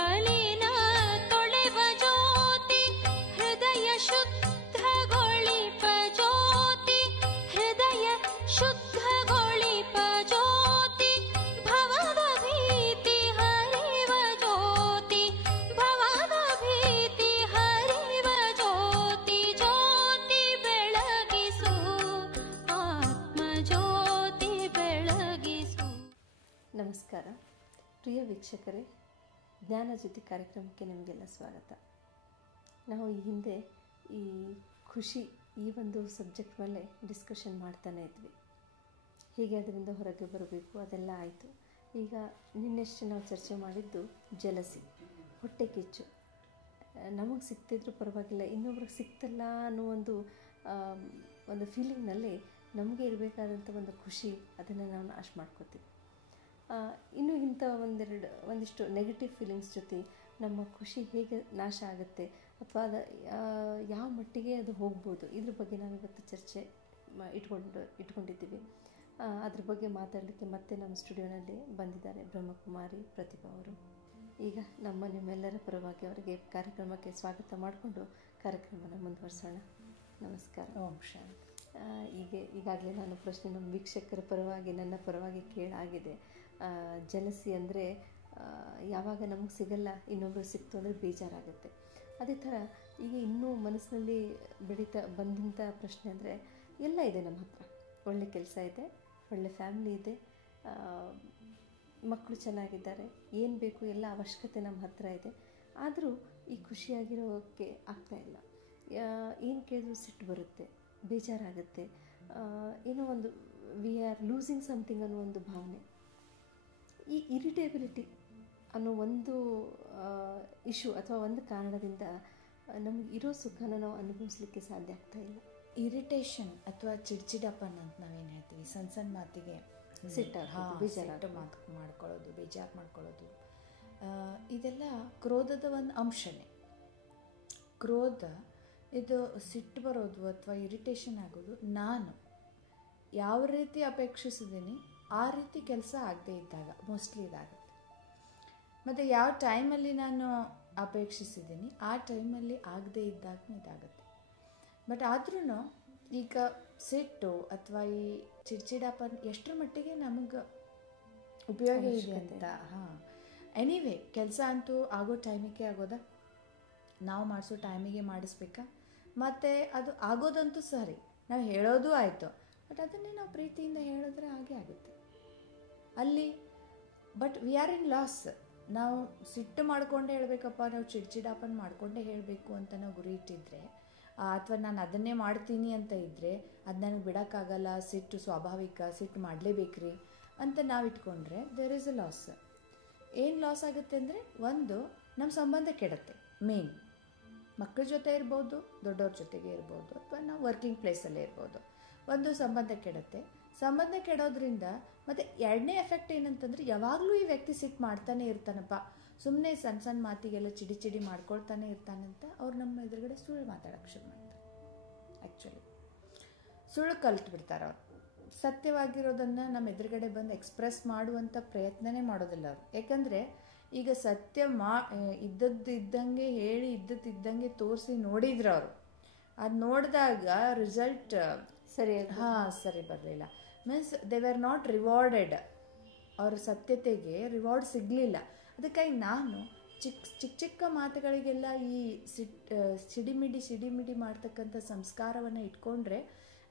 ಮಲಿನ ತೊಳೆವ ಜ್ಯೋತಿ ಹೃದಯ ಶುದ್ಧಗೊಳಿಪ ಜ್ಯೋತಿ ಹೃದಯ ಶುದ್ಧಗೊಳಿಪ ಜ್ಯೋತಿ ಭವದ ಭೀತಿ ಹರಿವ ಜ್ಯೋತಿ ಭವದ ಭೀತಿ ಹರಿವ ಜ್ಯೋತಿ ಜ್ಯೋತಿ ಬೆಳಗಿಸು ಆತ್ಮ ಜ್ಯೋತಿ ಬೆಳಗಿಸು. ನಮಸ್ಕಾರ ಪ್ರಿಯ ವೀಕ್ಷಕರೇ, ಜ್ಞಾನಜ್ಯೋತಿ ಕಾರ್ಯಕ್ರಮಕ್ಕೆ ನಿಮಗೆಲ್ಲ ಸ್ವಾಗತ. ನಾವು ಈ ಹಿಂದೆ ಈ ಖುಷಿ ಈ ಒಂದು ಸಬ್ಜೆಕ್ಟ್ ಮೇಲೆ ಡಿಸ್ಕಷನ್ ಮಾಡ್ತಾನೆ ಇದ್ವಿ. ಹೀಗೆ ಅದರಿಂದ ಹೊರಗೆ ಬರಬೇಕು ಅದೆಲ್ಲ ಆಯಿತು. ಈಗ ನಿನ್ನೆಷ್ಟು ನಾವು ಚರ್ಚೆ ಮಾಡಿದ್ದು ಜಲಸಿ, ಹೊಟ್ಟೆ ಕಿಚ್ಚು. ನಮಗೆ ಸಿಗ್ತಿದ್ರು ಪರವಾಗಿಲ್ಲ, ಇನ್ನೊಬ್ರಿಗೆ ಸಿಗ್ತಲ್ಲ ಅನ್ನೋ ಒಂದು ಫೀಲಿಂಗ್ನಲ್ಲಿ ನಮಗೆ ಇರಬೇಕಾದಂಥ ಒಂದು ಖುಷಿ ಅದನ್ನು ನಾವು ನಾಶ ಮಾಡ್ಕೋತೀವಿ. ಇನ್ನೂ ಇಂಥ ಒಂದಿಷ್ಟು ನೆಗೆಟಿವ್ ಫೀಲಿಂಗ್ಸ್ ಜೊತೆ ನಮ್ಮ ಖುಷಿ ಹೇಗೆ ನಾಶ ಆಗುತ್ತೆ ಅಥವಾ ಅದು ಯಾವ ಮಟ್ಟಿಗೆ ಅದು ಹೋಗ್ಬೋದು, ಇದ್ರ ಬಗ್ಗೆ ನಾವಿವತ್ತು ಚರ್ಚೆ ಇಟ್ಕೊಂಡಿದ್ದೀವಿ. ಅದ್ರ ಬಗ್ಗೆ ಮಾತಾಡಲಿಕ್ಕೆ ಮತ್ತೆ ನಮ್ಮ ಸ್ಟುಡಿಯೋನಲ್ಲಿ ಬಂದಿದ್ದಾರೆ ಬ್ರಹ್ಮಕುಮಾರಿ ಪ್ರತಿಭಾ ಅವರು. ಈಗ ನಿಮ್ಮೆಲ್ಲರ ಪರವಾಗಿ ಅವರಿಗೆ ಕಾರ್ಯಕ್ರಮಕ್ಕೆ ಸ್ವಾಗತ ಮಾಡಿಕೊಂಡು ಕಾರ್ಯಕ್ರಮನ ಮುಂದುವರಿಸೋಣ. ನಮಸ್ಕಾರ. ಓಂ ಶಾಂತಿ. ಈಗಾಗಲೇ ನಾನು ಪ್ರಶ್ನೆ ನಮ್ಮ ವೀಕ್ಷಕರ ಪರವಾಗಿ ನನ್ನ ಪರವಾಗಿ ಕೇಳಾಗಿದೆ. ಜಲಸಿ ಅಂದರೆ ಯಾವಾಗ ನಮಗೆ ಸಿಗಲ್ಲ ಇನ್ನೊಬ್ಬರು ಸಿಕ್ತು ಅಂದರೆ ಬೇಜಾರಾಗುತ್ತೆ. ಅದೇ ಥರ ಈಗ ಇನ್ನೂ ಮನಸ್ಸಿನಲ್ಲಿ ಬಂದಂಥ ಪ್ರಶ್ನೆ ಅಂದರೆ ಎಲ್ಲ ಇದೆ ನಮ್ಮ ಹತ್ರ, ಒಳ್ಳೆ ಕೆಲಸ ಇದೆ, ಒಳ್ಳೆ ಫ್ಯಾಮಿಲಿ ಇದೆ, ಮಕ್ಕಳು ಚೆನ್ನಾಗಿದ್ದಾರೆ, ಏನು ಬೇಕು ಎಲ್ಲ ಅವಶ್ಯಕತೆ ನಮ್ಮ ಹತ್ರ ಇದೆ. ಆದರೂ ಈ ಖುಷಿಯಾಗಿರೋಕ್ಕೆ ಆಗ್ತಾಯಿಲ್ಲ. ಏನು ಕೇಳಿದ್ರು ಸಿಟ್ಟು ಬರುತ್ತೆ, ಬೇಜಾರಾಗುತ್ತೆ, ಏನೋ ಒಂದು ವಿ ಆರ್ ಲೂಸಿಂಗ್ ಸಮಥಿಂಗ್ ಅನ್ನೋ ಒಂದು ಭಾವನೆ. ಈ ಇರಿಟೇಬಿಲಿಟಿ ಅನ್ನೋ ಒಂದು ಇಶ್ಯೂ ಅಥವಾ ಒಂದು ಕಾರಣದಿಂದ ನಮ್ಗೆ ಇರೋ ಸುಖನ ನಾವು ಅನುಭವಿಸ್ಲಿಕ್ಕೆ ಸಾಧ್ಯ ಆಗ್ತಾಯಿಲ್ಲ. ಇರಿಟೇಷನ್ ಅಥವಾ ಚಿಡ್ಚಿಡಪ್ಪನ್ ಅಂತ ನಾವೇನು ಹೇಳ್ತೀವಿ, ಸಣ್ಣ ಸಣ್ಣ ಮಾತಿಗೆ ಬೇಜಾರು ಮಾಡ್ಕೊಳ್ಳೋದು, ಬೇಜಾರು ಮಾಡ್ಕೊಳ್ಳೋದು, ಇದೆಲ್ಲ ಕ್ರೋಧದ ಒಂದು ಅಂಶನೇ. ಕ್ರೋಧ ಇದು ಸಿಟ್ಟು ಬರೋದು ಅಥವಾ ಇರಿಟೇಷನ್ ಆಗೋದು ನಾನು ಯಾವ ರೀತಿ ಅಪೇಕ್ಷಿಸಿದ್ದೀನಿ ಆ ರೀತಿ ಕೆಲಸ ಆಗದೇ ಇದ್ದಾಗ ಮೋಸ್ಟ್ಲಿ ಇದಾಗುತ್ತೆ. ಮತ್ತು ಯಾವ ಟೈಮಲ್ಲಿ ನಾನು ಅಪೇಕ್ಷಿಸಿದ್ದೀನಿ ಆ ಟೈಮಲ್ಲಿ ಆಗದೇ ಇದ್ದಾಗ ಇದಾಗುತ್ತೆ. ಬಟ್ ಆದ್ರೂ ಈಗ ಸಿಟ್ಟು ಅಥವಾ ಈ ಚಿಡ್ಚಿಡಪ್ಪನ್ ಎಷ್ಟರ ಮಟ್ಟಿಗೆ ನಮಗೆ ಉಪಯೋಗ ಇದೆ ಅಂತ. ಎನಿವೇ ಕೆಲಸ ಅಂತೂ ಆಗೋ ಟೈಮಿಗೆ ಆಗೋದಾ, ನಾವು ಮಾಡಿಸೋ ಟೈಮಿಗೆ ಮಾಡಿಸ್ಬೇಕಾ? ಮತ್ತು ಅದು ಆಗೋದಂತೂ ಸರಿ, ನಾವು ಹೇಳೋದು ಆಯಿತು, ಬಟ್ ಅದನ್ನೇ ನಾವು ಪ್ರೀತಿಯಿಂದ ಹೇಳಿದ್ರೆ ಹಾಗೆ ಆಗುತ್ತೆ ಅಲ್ಲಿ. But we R in loss. ನಾವು ಸಿಟ್ಟು ಮಾಡಿಕೊಂಡೇ ಹೇಳಬೇಕಪ್ಪ, ನಾವು ಚಿಡ್ಚಿಡಾಪನ್ ಮಾಡಿಕೊಂಡೇ ಹೇಳಬೇಕು ಅಂತ ನಾವು ಗುರಿ ಇಟ್ಟಿದ್ರೆ, ಅಥವಾ ನಾನು ಅದನ್ನೇ ಮಾಡ್ತೀನಿ ಅಂತ ಇದ್ದರೆ ಅದು ನನಗೆ ಬಿಡೋಕ್ಕಾಗಲ್ಲ, ಸಿಟ್ಟು ಸ್ವಾಭಾವಿಕ, ಸಿಟ್ಟು ಮಾಡಲೇಬೇಕ್ರಿ ಅಂತ ನಾವು ಇಟ್ಕೊಂಡ್ರೆ ದೇರ್ ಈಸ್ ಎ ಲಾಸ್. ಏನು ಲಾಸ್ ಆಗುತ್ತೆ ಅಂದರೆ, ಒಂದು ನಮ್ಮ ಸಂಬಂಧ ಕೆಡುತ್ತೆ. ಮೇನ್ ಮಕ್ಕಳ ಜೊತೆ ಇರ್ಬೋದು, ದೊಡ್ಡವ್ರ ಜೊತೆಗೆ ಇರ್ಬೋದು, ಅಥವಾ ನಾವು ವರ್ಕಿಂಗ್ ಪ್ಲೇಸಲ್ಲೇ ಇರ್ಬೋದು, ಒಂದು ಸಂಬಂಧ ಕೆಡುತ್ತೆ. ಸಂಬಂಧ ಕೆಡೋದ್ರಿಂದ ಮತ್ತು ಎರಡನೇ ಎಫೆಕ್ಟ್ ಏನಂತಂದರೆ, ಯಾವಾಗಲೂ ಈ ವ್ಯಕ್ತಿ ಸಿಟ್ಟು ಮಾಡ್ತಾನೆ ಇರ್ತಾನಪ್ಪ, ಸುಮ್ಮನೆ ಸಣ್ಣ ಸಣ್ಣ ಮಾತಿಗೆಲ್ಲ ಚಿಡಿ ಮಾಡ್ಕೊಳ್ತಾನೆ ಇರ್ತಾನಂತ ಅವ್ರು ನಮ್ಮ ಎದುರುಗಡೆ ಸುಳ್ಳು ಮಾತಾಡೋಕ್ಕೆ ಶುರು ಮಾಡ್ತಾರೆ. ಆ್ಯಕ್ಚುಲಿ ಸುಳ್ಳು ಕಲ್ತ್ಬಿಡ್ತಾರೆ ಅವರು. ಸತ್ಯವಾಗಿರೋದನ್ನು ನಮ್ಮ ಎದುರುಗಡೆ ಬಂದು ಎಕ್ಸ್ಪ್ರೆಸ್ ಮಾಡುವಂಥ ಪ್ರಯತ್ನನೇ ಮಾಡೋದಿಲ್ಲ ಅವರು. ಯಾಕಂದರೆ ಈಗ ಸತ್ಯ ಇದ್ದಂಗೆ ಹೇಳಿ ಇದ್ದಂಗೆ ತೋರಿಸಿ ನೋಡಿದ್ರು ಅವರು. ಅದು ನೋಡಿದಾಗ ರಿಸಲ್ಟ್ ಸರಿ ಬರಲಿಲ್ಲ. Means they are not rewarded. ಅವ್ರ ಸತ್ಯತೆಗೆ ರಿವಾರ್ಡ್ ಸಿಗಲಿಲ್ಲ. ಅದಕ್ಕಾಗಿ ನಾನು ಚಿಕ್ಕ ಮಾತುಗಳಿಗೆಲ್ಲ ಈ ಸಿಡಿಮಿಡಿ ಮಾಡ್ತಕ್ಕಂಥ ಸಂಸ್ಕಾರವನ್ನು ಇಟ್ಕೊಂಡ್ರೆ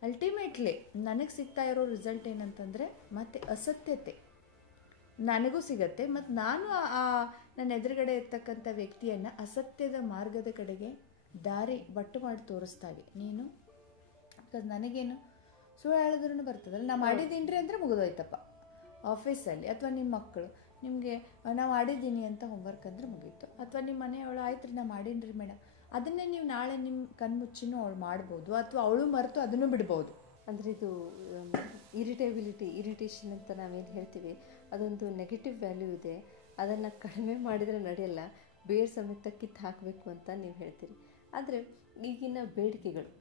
ಅಲ್ಟಿಮೇಟ್ಲಿ ನನಗೆ ಸಿಗ್ತಾ ಇರೋ ರಿಸಲ್ಟ್ ಏನಂತಂದರೆ ಮತ್ತೆ ಅಸತ್ಯತೆ ನನಗೂ ಸಿಗತ್ತೆ. ಮತ್ತು ನಾನು ನನ್ನ ಎದುರುಗಡೆ ಇರ್ತಕ್ಕಂಥ ವ್ಯಕ್ತಿಯನ್ನು ಅಸತ್ಯದ ಮಾರ್ಗದ ಕಡೆಗೆ ಬಟ್ಟು ಮಾಡಿ ತೋರಿಸ್ತಾಗೆ ನೀನು. ಬಿಕಾಸ್ ನನಗೇನು ಸುಳ್ಳು ಹೇಳಿದ್ರೂ ಬರ್ತದಲ್ಲ, ನಾ ಮಾಡಿದ್ದೀನ್ರಿ ಅಂದರೆ ಮುಗಿದೋಯ್ತಪ್ಪ. ಆಫೀಸಲ್ಲಿ ಅಥವಾ ನಿಮ್ಮ ಮಕ್ಕಳು ನಿಮಗೆ ನಾವು ಮಾಡಿದ್ದೀನಿ ಅಂತ ಹೋಮ್ವರ್ಕ್ ಅಂದರೆ ಮುಗೀತು. ಅಥವಾ ನಿಮ್ಮ ಮನೆಯವಳು ಆಯ್ತು ರೀ ನಾ ಮಾಡೀನಿ ಮೇಡಮ್, ಅದನ್ನೇ ನೀವು ನಾಳೆ ನಿಮ್ಮ ಕಣ್ಮುಚ್ಚಿನೂ ಅವಳು ಮಾಡ್ಬೋದು, ಅಥವಾ ಅವಳು ಮರೆತು ಅದನ್ನು ಬಿಡ್ಬೋದು. ಅಂದರೆ ಇದು ಇರಿಟೇಷನ್ ಅಂತ ನಾವೇನು ಹೇಳ್ತೀವಿ, ಅದೊಂದು ನೆಗೆಟಿವ್ ವ್ಯಾಲ್ಯೂ ಇದೆ. ಅದನ್ನು ಕಡಿಮೆ ಮಾಡಿದರೆ ನಡೆಯಲ್ಲ, ಬೇರೆ ಸಮೇತ ಕಿತ್ತು ಹಾಕಬೇಕು ಅಂತ ನೀವು ಹೇಳ್ತೀರಿ. ಆದರೆ ಈಗಿನ ಬೇಡಿಕೆಗಳು,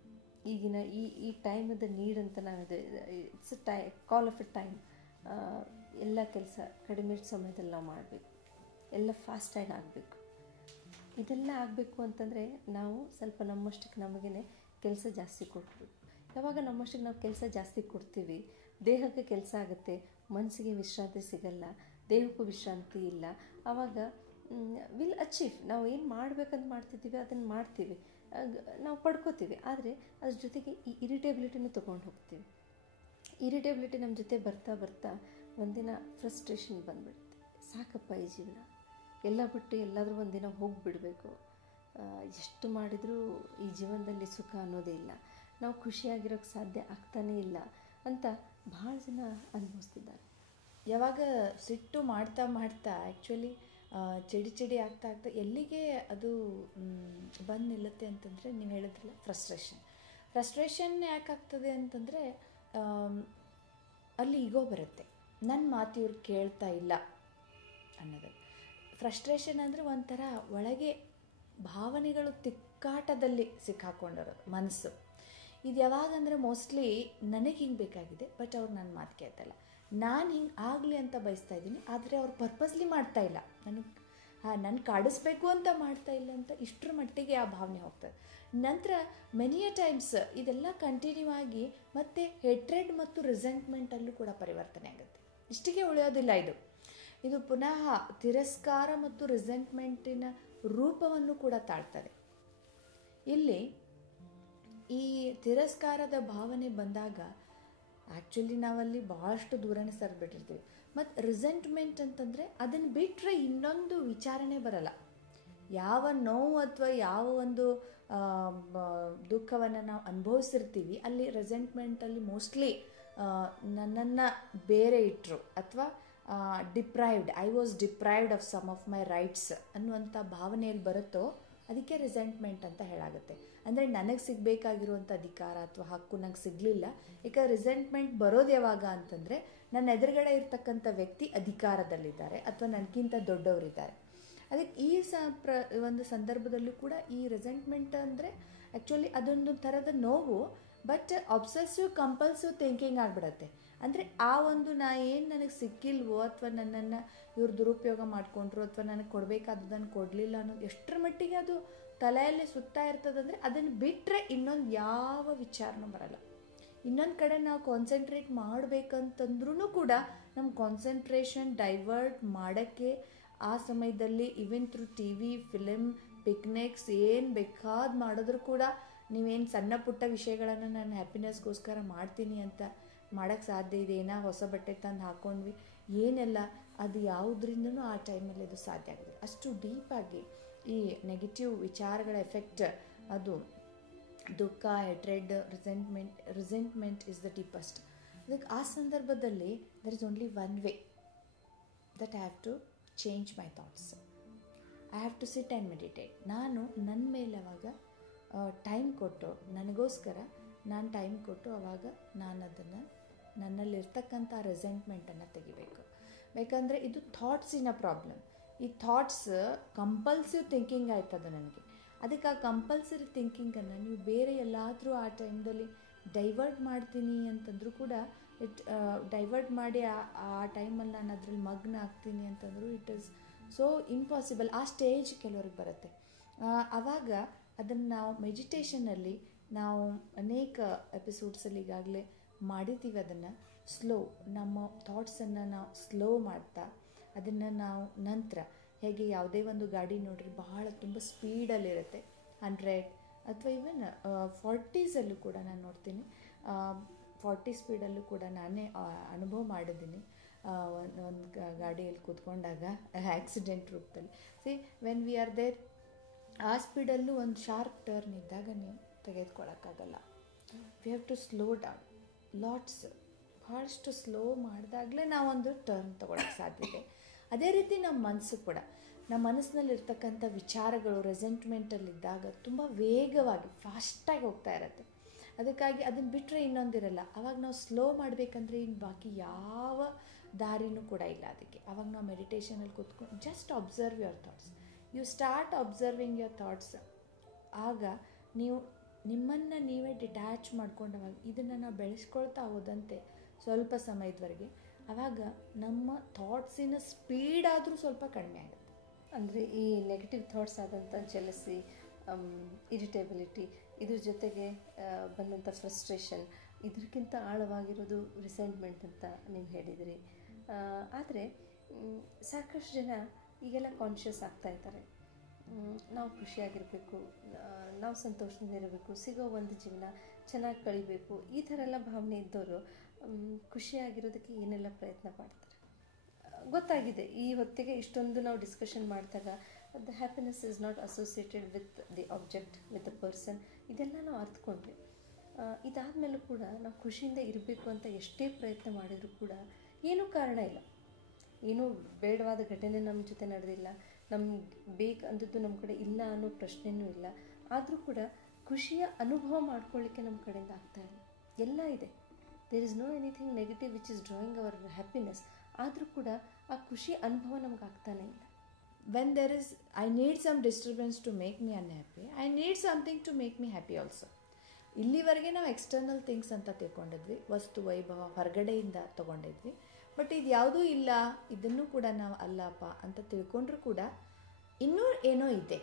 ಈಗಿನ ಈ ಟೈಮದ ನೀಡ್ ಅಂತ ನಾವಿದೆ, it's call of a time. ಎಲ್ಲ ಕೆಲಸ ಕಡಿಮೆ ಸಮಯದಲ್ಲಿ ನಾವು ಮಾಡಬೇಕು, ಎಲ್ಲ ಫಾಸ್ಟಾಗಿ ಆಗಬೇಕು. ಇದೆಲ್ಲ ಆಗಬೇಕು ಅಂತಂದರೆ ನಾವು ಸ್ವಲ್ಪ ನಮ್ಮಷ್ಟಕ್ಕೆ ನಮಗೇ ಕೆಲಸ ಜಾಸ್ತಿ ಕೊಡಬೇಕು. ಯಾವಾಗ ನಮ್ಮಷ್ಟಕ್ಕೆ ನಾವು ಕೆಲಸ ಜಾಸ್ತಿ ಕೊಡ್ತೀವಿ, ದೇಹಕ್ಕೆ ಕೆಲಸ ಆಗುತ್ತೆ, ಮನಸ್ಸಿಗೆ ವಿಶ್ರಾಂತಿ ಸಿಗಲ್ಲ, ದೇಹಕ್ಕೂ ವಿಶ್ರಾಂತಿ ಇಲ್ಲ. ಆವಾಗ ವಿಲ್ ಅಚೀವ್, ನಾವು ಏನು ಮಾಡಬೇಕಂತ ಮಾಡ್ತಿದ್ದೀವಿ ಅದನ್ನು ಮಾಡ್ತೀವಿ, ನಾವು ಪಡ್ಕೋತೀವಿ. ಆದರೆ ಅದ್ರ ಜೊತೆಗೆ ಈ ಇರಿಟೇಬಿಲಿಟಿನೂ ತೊಗೊಂಡು ಹೋಗ್ತೀವಿ. ಇರಿಟೇಬಿಲಿಟಿ ನಮ್ಮ ಜೊತೆ ಬರ್ತಾ ಬರ್ತಾ ಒಂದಿನ ಫ್ರಸ್ಟ್ರೇಷನ್ ಬಂದುಬಿಡುತ್ತೆ. ಸಾಕಪ್ಪ ಈ ಜೀವನ, ಎಲ್ಲ ಬಿಟ್ಟು ಎಲ್ಲಾದರೂ ಒಂದಿನ ಹೋಗಿಬಿಡಬೇಕು, ಎಷ್ಟು ಮಾಡಿದರೂ ಈ ಜೀವನದಲ್ಲಿ ಸುಖ ಅನ್ನೋದೇ ಇಲ್ಲ, ನಾವು ಖುಷಿಯಾಗಿರೋಕ್ಕೆ ಸಾಧ್ಯ ಆಗ್ತಾನೇ ಇಲ್ಲ ಅಂತ ಭಾಳ ಜನ ಅನುಭವಿಸ್ತಿದ್ದಾರೆ. ಯಾವಾಗ ಸಿಟ್ಟು ಮಾಡ್ತಾ ಮಾಡ್ತಾ ಆ್ಯಕ್ಚುಲಿ ಚಿಡಿ ಆಗ್ತಾ ಎಲ್ಲಿಗೆ ಅದು ಬಂದು ನಿಲ್ಲುತ್ತೆ ಅಂತಂದರೆ, ನೀವು ಹೇಳಿದ್ರಲ್ಲ ಫ್ರಸ್ಟ್ರೇಷನ್ ಯಾಕಾಗ್ತದೆ ಅಂತಂದರೆ ಅಲ್ಲಿ ಈಗೋ ಬರುತ್ತೆ, ನನ್ನ ಮಾತು ಇವ್ರು ಕೇಳ್ತಾ ಇಲ್ಲ ಅನ್ನೋದು. ಫ್ರಸ್ಟ್ರೇಷನ್ ಅಂದರೆ ಒಂಥರ ಒಳಗೆ ಭಾವನೆಗಳು ತಿಕ್ಕಾಟದಲ್ಲಿ ಸಿಕ್ಕಾಕೊಂಡಿರೋದು ಮನಸ್ಸು. ಇದು ಯಾವಾಗಂದರೆ ಮೋಸ್ಟ್ಲಿ ನನಗೆ ಹಿಂಗೆ ಬೇಕಾಗಿದೆ, ಬಟ್ ಅವ್ರು ನನ್ನ ಮಾತು ಕೇಳ್ತಾಯಿಲ್ಲ, ನಾನು ಹಿಂಗೆ ಆಗಲಿ ಅಂತ ಬಯಸ್ತಾ ಇದ್ದೀನಿ, ಆದರೆ ಅವ್ರು ಪರ್ಪಸ್ಲಿ ಮಾಡ್ತಾ ಇಲ್ಲ, ನನ್ನ ಕಾಡಿಸ್ಬೇಕು ಅಂತ ಮಾಡ್ತಾ ಇಲ್ಲ ಅಂತ ಇಷ್ಟರ ಮಟ್ಟಿಗೆ ಆ ಭಾವನೆ ಹೋಗ್ತದೆ. ನಂತರ ಮೆನಿ ಟೈಮ್ಸ್ ಇದೆಲ್ಲ ಕಂಟಿನ್ಯೂ ಆಗಿ ಮತ್ತೆ ಹೆಟ್ರೆಡ್ ಮತ್ತು ರಿಸೆಂಟ್ಮೆಂಟಲ್ಲೂ ಕೂಡ ಪರಿವರ್ತನೆ ಆಗುತ್ತೆ. ಇಷ್ಟಿಗೆ ಉಳಿಯೋದಿಲ್ಲ, ಇದು ಪುನಃ ತಿರಸ್ಕಾರ ಮತ್ತು ರಿಸೆಂಟ್ಮೆಂಟಿನ ರೂಪವನ್ನು ಕೂಡ ತಾಳ್ತದೆ. ಇಲ್ಲಿ ಈ ತಿರಸ್ಕಾರದ ಭಾವನೆ ಬಂದಾಗ ಆ್ಯಕ್ಚುಲಿ ನಾವಲ್ಲಿ ಭಾಳಷ್ಟು ದೂರನೇ ಸರಿಬಿಟ್ಟಿರ್ತೀವಿ. ಮತ್ತು ರಿಸೆಂಟ್ಮೆಂಟ್ ಅಂತಂದರೆ ಅದನ್ನು ಬಿಟ್ಟರೆ ಇನ್ನೊಂದು ವಿಚಾರಣೆ ಬರಲ್ಲ. ಯಾವ ನೋವು ಅಥವಾ ಯಾವ ಒಂದು ದುಃಖವನ್ನು ನಾವು ಅನುಭವಿಸಿರ್ತೀವಿ, ಅಲ್ಲಿ ರೆಸೆಂಟ್ಮೆಂಟಲ್ಲಿ ಮೋಸ್ಟ್ಲಿ ನನ್ನನ್ನು ಬೇರೆ ಇಟ್ಟರು ಅಥವಾ I was deprived of some of my rights ಅನ್ನುವಂಥ ಭಾವನೆಯಲ್ಲಿ ಬರುತ್ತೋ ಅದಕ್ಕೆ ರಿಸೆಂಟ್ಮೆಂಟ್ ಅಂತ ಹೇಳಾಗುತ್ತೆ. ಅಂದರೆ ನನಗೆ ಸಿಗಬೇಕಾಗಿರುವಂಥ ಅಧಿಕಾರ ಅಥವಾ ಹಕ್ಕು ನಂಗೆ ಸಿಗಲಿಲ್ಲ. ಈಗ ರಿಸೆಂಟ್ಮೆಂಟ್ ಬರೋದು ಯಾವಾಗ ಅಂತಂದರೆ, ನನ್ನ ಎದುರುಗಡೆ ಇರ್ತಕ್ಕಂಥ ವ್ಯಕ್ತಿ ಅಧಿಕಾರದಲ್ಲಿದ್ದಾರೆ ಅಥವಾ ನನಗಿಂತ ದೊಡ್ಡವರಿದ್ದಾರೆ. ಅದಕ್ಕೆ ಈ ಒಂದು ಸಂದರ್ಭದಲ್ಲೂ ಕೂಡ ಈ ರೆಸೆಂಟ್ಮೆಂಟ್ ಅಂದರೆ ಆ್ಯಕ್ಚುಲಿ ಅದೊಂದು ಥರದ ನೋವು, ಬಟ್ ಅಬ್ಸೆಸಿವ್ ಕಂಪಲ್ಸಿವ್ ಥಿಂಕಿಂಗ್ ಆಗಿಬಿಡತ್ತೆ. ಅಂದರೆ ಆ ಒಂದು ನನಗೆ ಸಿಕ್ಕಿಲ್ವೋ ಅಥವಾ ನನ್ನನ್ನು ಇವ್ರು ದುರುಪಯೋಗ ಮಾಡಿಕೊಂಡ್ರು ಅಥವಾ ನನಗೆ ಕೊಡಬೇಕಾದದನ್ನು ಕೊಡಲಿಲ್ಲ ಅನ್ನೋದು ಎಷ್ಟರ ಮಟ್ಟಿಗೆ ಅದು ತಲೆಯಲ್ಲಿ ಸುತ್ತಾ ಇರ್ತದಂದರೆ, ಅದನ್ನು ಬಿಟ್ಟರೆ ಇನ್ನೊಂದು ಯಾವ ವಿಚಾರನೂ ಬರಲ್ಲ. ಇನ್ನೊಂದು ಕಡೆ ನಾವು ಕಾನ್ಸಂಟ್ರೇಟ್ ಮಾಡಬೇಕಂತಂದ್ರೂ ಕೂಡ ನಮ್ಮ ಕಾನ್ಸಂಟ್ರೇಷನ್ ಡೈವರ್ಟ್ ಮಾಡೋಕ್ಕೆ ಆ ಸಮಯದಲ್ಲಿ ಈವನ್ ಥ್ರೂ TV, ಫಿಲಿಮ್, ಪಿಕ್ನಿಕ್ಸ್ ಏನು ಬೇಕಾದ ಮಾಡಿದ್ರೂ ಕೂಡ ನೀವೇನು ಸಣ್ಣ ಪುಟ್ಟ ವಿಷಯಗಳನ್ನು ನಾನು ಹ್ಯಾಪಿನೆಸ್ಗೋಸ್ಕರ ಮಾಡ್ತೀನಿ ಅಂತ ಮಾಡೋಕ್ಕೆ ಸಾಧ್ಯ ಇದೆ. ಏನೋ ಹೊಸ ಬಟ್ಟೆ ತಂದು ಹಾಕ್ಕೊಂಡ್ವಿ, ಏನೆಲ್ಲ ಅದು ಯಾವುದರಿಂದನೂ ಆ ಟೈಮಲ್ಲಿ ಅದು ಸಾಧ್ಯ ಆಗಿದೆ. ಅಷ್ಟು ಡೀಪಾಗಿ ಈ ನೆಗೆಟಿವ್ ವಿಚಾರಗಳ ಎಫೆಕ್ಟ್, ಅದು ದುಃಖ, hatred, resentment is the deepest. ಅದಕ್ಕೆ ಆ ಸಂದರ್ಭದಲ್ಲಿ there is only one way that I have to change my thoughts. I have to sit and meditate. ನಾನು ನನ್ನ ಮೇಲೆ ಅವಾಗ ಟೈಮ್ ಕೊಟ್ಟು, ನನಗೋಸ್ಕರ ನಾನು ಟೈಮ್ ಕೊಟ್ಟು ಅವಾಗ ನಾನು ಅದನ್ನು ನನ್ನಲ್ಲಿರ್ತಕ್ಕಂಥ ರೆಸೆಂಟ್ಮೆಂಟನ್ನು ತೆಗಿಬೇಕು. ಬೇಕಂದರೆ ಇದು ಥಾಟ್ಸಿನ ಪ್ರಾಬ್ಲಮ್. ಈ ಥಾಟ್ಸ್ ಕಂಪಲ್ಸಿವ್ ಥಿಂಕಿಂಗ್ ಆಯ್ತದ ನನಗೆ. ಅದಕ್ಕೆ ಆ ಕಂಪಲ್ಸರಿ ಥಿಂಕಿಂಗನ್ನು ನೀವು ಬೇರೆ ಎಲ್ಲಾದರೂ ಆ ಟೈಮ್ದಲ್ಲಿ ಡೈವರ್ಟ್ ಮಾಡ್ತೀನಿ ಅಂತಂದರೂ ಕೂಡ ಡೈವರ್ಟ್ ಮಾಡಿ ಆ ಟೈಮಲ್ಲಿ ನಾನು ಅದರಲ್ಲಿ ಮಗ್ನ ಆಗ್ತೀನಿ ಅಂತಂದರೂ ಇಟ್ ಈಸ್ ಸೋ ಇಂಪಾಸಿಬಲ್. ಆ ಸ್ಟೇಜ್ ಕೆಲವ್ರಿಗೆ ಬರುತ್ತೆ. ಆವಾಗ ಅದನ್ನು ನಾವು ಮೆಡಿಟೇಷನಲ್ಲಿ ನಾವು ಅನೇಕ ಎಪಿಸೋಡ್ಸಲ್ಲಿ ಈಗಾಗಲೇ ಮಾಡಿದ್ದೀವಿ. ಅದನ್ನು ನಮ್ಮ ಥಾಟ್ಸನ್ನು ನಾವು ಸ್ಲೋ ಮಾಡ್ತಾ ಅದನ್ನು ನಾವು ನಂತರ ಹೇಗೆ ಯಾವುದೇ ಒಂದು ಗಾಡಿ ನೋಡ್ರಿ ಬಹಳ ತುಂಬ ಸ್ಪೀಡಲ್ಲಿರುತ್ತೆ, 100 ಅಥವಾ ಈವನ್ 40ಸಲ್ಲೂ ಕೂಡ ನಾನು ನೋಡ್ತೀನಿ. 40 ಸ್ಪೀಡಲ್ಲೂ ಕೂಡ ನಾನೇ ಅನುಭವ ಮಾಡಿದ್ದೀನಿ. ಒಂದು ಗಾಡಿಯಲ್ಲಿ ಕೂತ್ಕೊಂಡಾಗ ಆಕ್ಸಿಡೆಂಟ್ ರೂಪದಲ್ಲಿ. ವೆನ್ ವಿ ಆರ್ ದೇರ್, ಆ ಸ್ಪೀಡಲ್ಲೂ ಒಂದು ಶಾರ್ಪ್ ಟರ್ನ್ ಇದ್ದಾಗ ನೀವು ತೆಗೆದುಕೊಳ್ಳೋಕ್ಕಾಗಲ್ಲ. We have to slow down lots. ಭಾಳಷ್ಟು ಸ್ಲೋ ಮಾಡಿದಾಗಲೇ ನಾವೊಂದು ಟರ್ನ್ ತೊಗೊಳಕ್ಕೆ ಸಾಧ್ಯತೆ. ಅದೇ ರೀತಿ ನಮ್ಮ ಮನಸ್ಸು ಕೂಡ, ನಮ್ಮ ಮನಸ್ಸಿನಲ್ಲಿರ್ತಕ್ಕಂಥ ವಿಚಾರಗಳು ರೆಸೆಂಟ್ಮೆಂಟಲ್ಲಿದ್ದಾಗ ತುಂಬ ವೇಗವಾಗಿ ಫಾಸ್ಟಾಗಿ ಹೋಗ್ತಾ ಇರುತ್ತೆ. ಅದಕ್ಕಾಗಿ ಅದನ್ನು ಬಿಟ್ಟರೆ ಇನ್ನೊಂದಿರಲ್ಲ. ಆವಾಗ ನಾವು ಸ್ಲೋ ಮಾಡಬೇಕಂದ್ರೆ ಇನ್ನು ಬಾಕಿ ಯಾವ ದಾರಿನೂ ಕೂಡ ಇಲ್ಲ ಅದಕ್ಕೆ. ಆವಾಗ ನಾವು ಮೆಡಿಟೇಷನಲ್ಲಿ ಕೂತ್ಕೊಂಡು just observe your thoughts. You start observing your thoughts. ಆಗ ನೀವು ನಿಮ್ಮನ್ನು ನೀವೇ ಡಿಟ್ಯಾಚ್ ಮಾಡ್ಕೊಂಡವಾಗ ಇದನ್ನು ನಾವು ಬೆಳೆಸ್ಕೊಳ್ತಾ ಹೋದಂತೆ ಸ್ವಲ್ಪ ಸಮಯದವರೆಗೆ, ಆವಾಗ ನಮ್ಮ ಥಾಟ್ಸಿನ ಸ್ಪೀಡಾದರೂ ಸ್ವಲ್ಪ ಕಡಿಮೆ ಆಗುತ್ತೆ. ಅಂದರೆ ಈ ನೆಗೆಟಿವ್ ಥಾಟ್ಸ್ ಆದಂಥ ಜೆಲಸಿ, ಇರಿಟೇಬಿಲಿಟಿ, ಇದ್ರ ಜೊತೆಗೆ ಬಂದಂಥ ಫ್ರಸ್ಟ್ರೇಷನ್, ಇದಕ್ಕಿಂತ ಆಳವಾಗಿರೋದು ರಿಸೆಂಟ್ಮೆಂಟ್ ಅಂತ ನೀವು ಹೇಳಿದಿರಿ. ಆದರೆ ಸಾಕಷ್ಟು ಜನ ಈಗೆಲ್ಲ ಕಾನ್ಷಿಯಸ್ ಆಗ್ತಾ ಇದ್ದಾರೆ. ನಾವು ಖುಷಿಯಾಗಿರಬೇಕು, ನಾವು ಸಂತೋಷದಿಂದ ಇರಬೇಕು, ಸಿಗೋ ಒಂದು ಜೀವನ ಚೆನ್ನಾಗಿ ಕಳಿಬೇಕು, ಈ ಥರ ಎಲ್ಲ ಭಾವನೆ ಇದ್ದವರು ಖುಷಿಯಾಗಿರೋದಕ್ಕೆ ಏನೆಲ್ಲ ಪ್ರಯತ್ನ ಮಾಡ್ತಾರೆ. ಗೊತ್ತಾಗಿದೆ ಈ ಹೊತ್ತಿಗೆ ಇಷ್ಟೊಂದು ನಾವು ಡಿಸ್ಕಷನ್ ಮಾಡಿದಾಗ the happiness is not associated with the object, with the person, ಇದೆಲ್ಲ ನಾವು ಅರ್ಥಕೊಂಡ್ವಿ. ಇದಾದಮೇಲೂ ಕೂಡ ನಾವು ಖುಷಿಯಿಂದ ಇರಬೇಕು ಅಂತ ಎಷ್ಟೇ ಪ್ರಯತ್ನ ಮಾಡಿದರೂ ಕೂಡ ಏನೂ ಕಾರಣ ಇಲ್ಲ, ಏನೂ ಬೇಡವಾದ ಘಟನೆ ನಮ್ಮ ಜೊತೆ ನಡೆದಿಲ್ಲ, ನಮ್ಗೆ ಬೇಕು ಅಂದದ್ದು ನಮ್ಮ ಕಡೆ ಇಲ್ಲ ಅನ್ನೋ ಪ್ರಶ್ನೆಯೂ ಇಲ್ಲ. ಆದರೂ ಕೂಡ ಖುಷಿಯ ಅನುಭವ ಮಾಡ್ಕೊಳ್ಳಿಕ್ಕೆ ನಮ್ಮ ಕಡೆಯಿಂದ ಆಗ್ತಾ ಇಲ್ಲ. ಎಲ್ಲ ಇದೆ, there is no anything negative which is drawing our happiness. ಆದರೂ ಕೂಡ ಆ ಖುಷಿ ಅನುಭವ ನಮ್ಗೆ ಆಗ್ತಾನೆ ಇಲ್ಲ. When there is I need some disturbance to make me unhappy, I need something to make me happy also. ಇಲ್ಲಿವರೆಗೆ ನಾವು ಎಕ್ಸ್ಟರ್ನಲ್ ಥಿಂಗ್ಸ್ ಅಂತ ತಿಳ್ಕೊಂಡಿದ್ವಿ, ವಸ್ತು ವೈಭವ ಹೊರಗಡೆಯಿಂದ ತೊಗೊಂಡಿದ್ವಿ. ಬಟ್ ಇದು ಯಾವುದೂ ಇಲ್ಲ, ಇದನ್ನು ಕೂಡ ನಾವು ಅಲ್ಲಪ್ಪ ಅಂತ ತಿಳ್ಕೊಂಡ್ರೂ ಕೂಡ ಇನ್ನೂ ಏನೋ ಇದೆ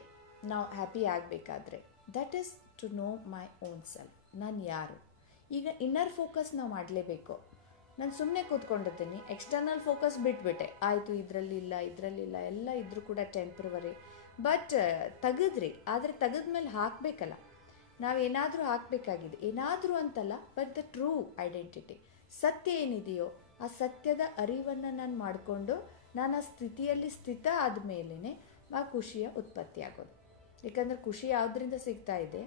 ನಾವು ಹ್ಯಾಪಿ ಆಗಬೇಕಾದ್ರೆ. That is to know my own self. ನಾನು ಯಾರು? ಈಗ ಇನ್ನರ್ ಫೋಕಸ್ ನಾವು ಮಾಡಲೇಬೇಕು. ನಾನು ಸುಮ್ಮನೆ ಕೂತ್ಕೊಂಡಿದ್ದೀನಿ, ಎಕ್ಸ್ಟರ್ನಲ್ ಫೋಕಸ್ ಬಿಟ್ಬಿಟ್ಟೆ, ಆಯಿತು ಇದರಲ್ಲಿಲ್ಲ ಎಲ್ಲ ಇದ್ರೂ ಕೂಡ ಟೆಂಪ್ರವರಿ. ಬಟ್ ತೆಗೆದ್ರಿ, ಆದರೆ ತೆಗೆದ್ಮೇಲೆ ಹಾಕಬೇಕಲ್ಲ, ನಾವೇನಾದರೂ ಹಾಕಬೇಕಾಗಿದೆ, ಏನಾದರೂ ಅಂತಲ್ಲ, ಬಟ್ ದ ಟ್ರೂ ಐಡೆಂಟಿಟಿ, ಸತ್ಯ ಏನಿದೆಯೋ ಆ ಸತ್ಯದ ಅರಿವನ್ನು ನಾನು ಮಾಡಿಕೊಂಡು ನಾನು ಆ ಸ್ಥಿತಿಯಲ್ಲಿ ಸ್ಥಿತ ಆದಮೇಲೆ ಆ ಖುಷಿಯ ಉತ್ಪತ್ತಿ ಆಗೋದು. ಯಾಕಂದರೆ ಖುಷಿ ಯಾವುದರಿಂದ ಸಿಗ್ತಾ ಇದೆ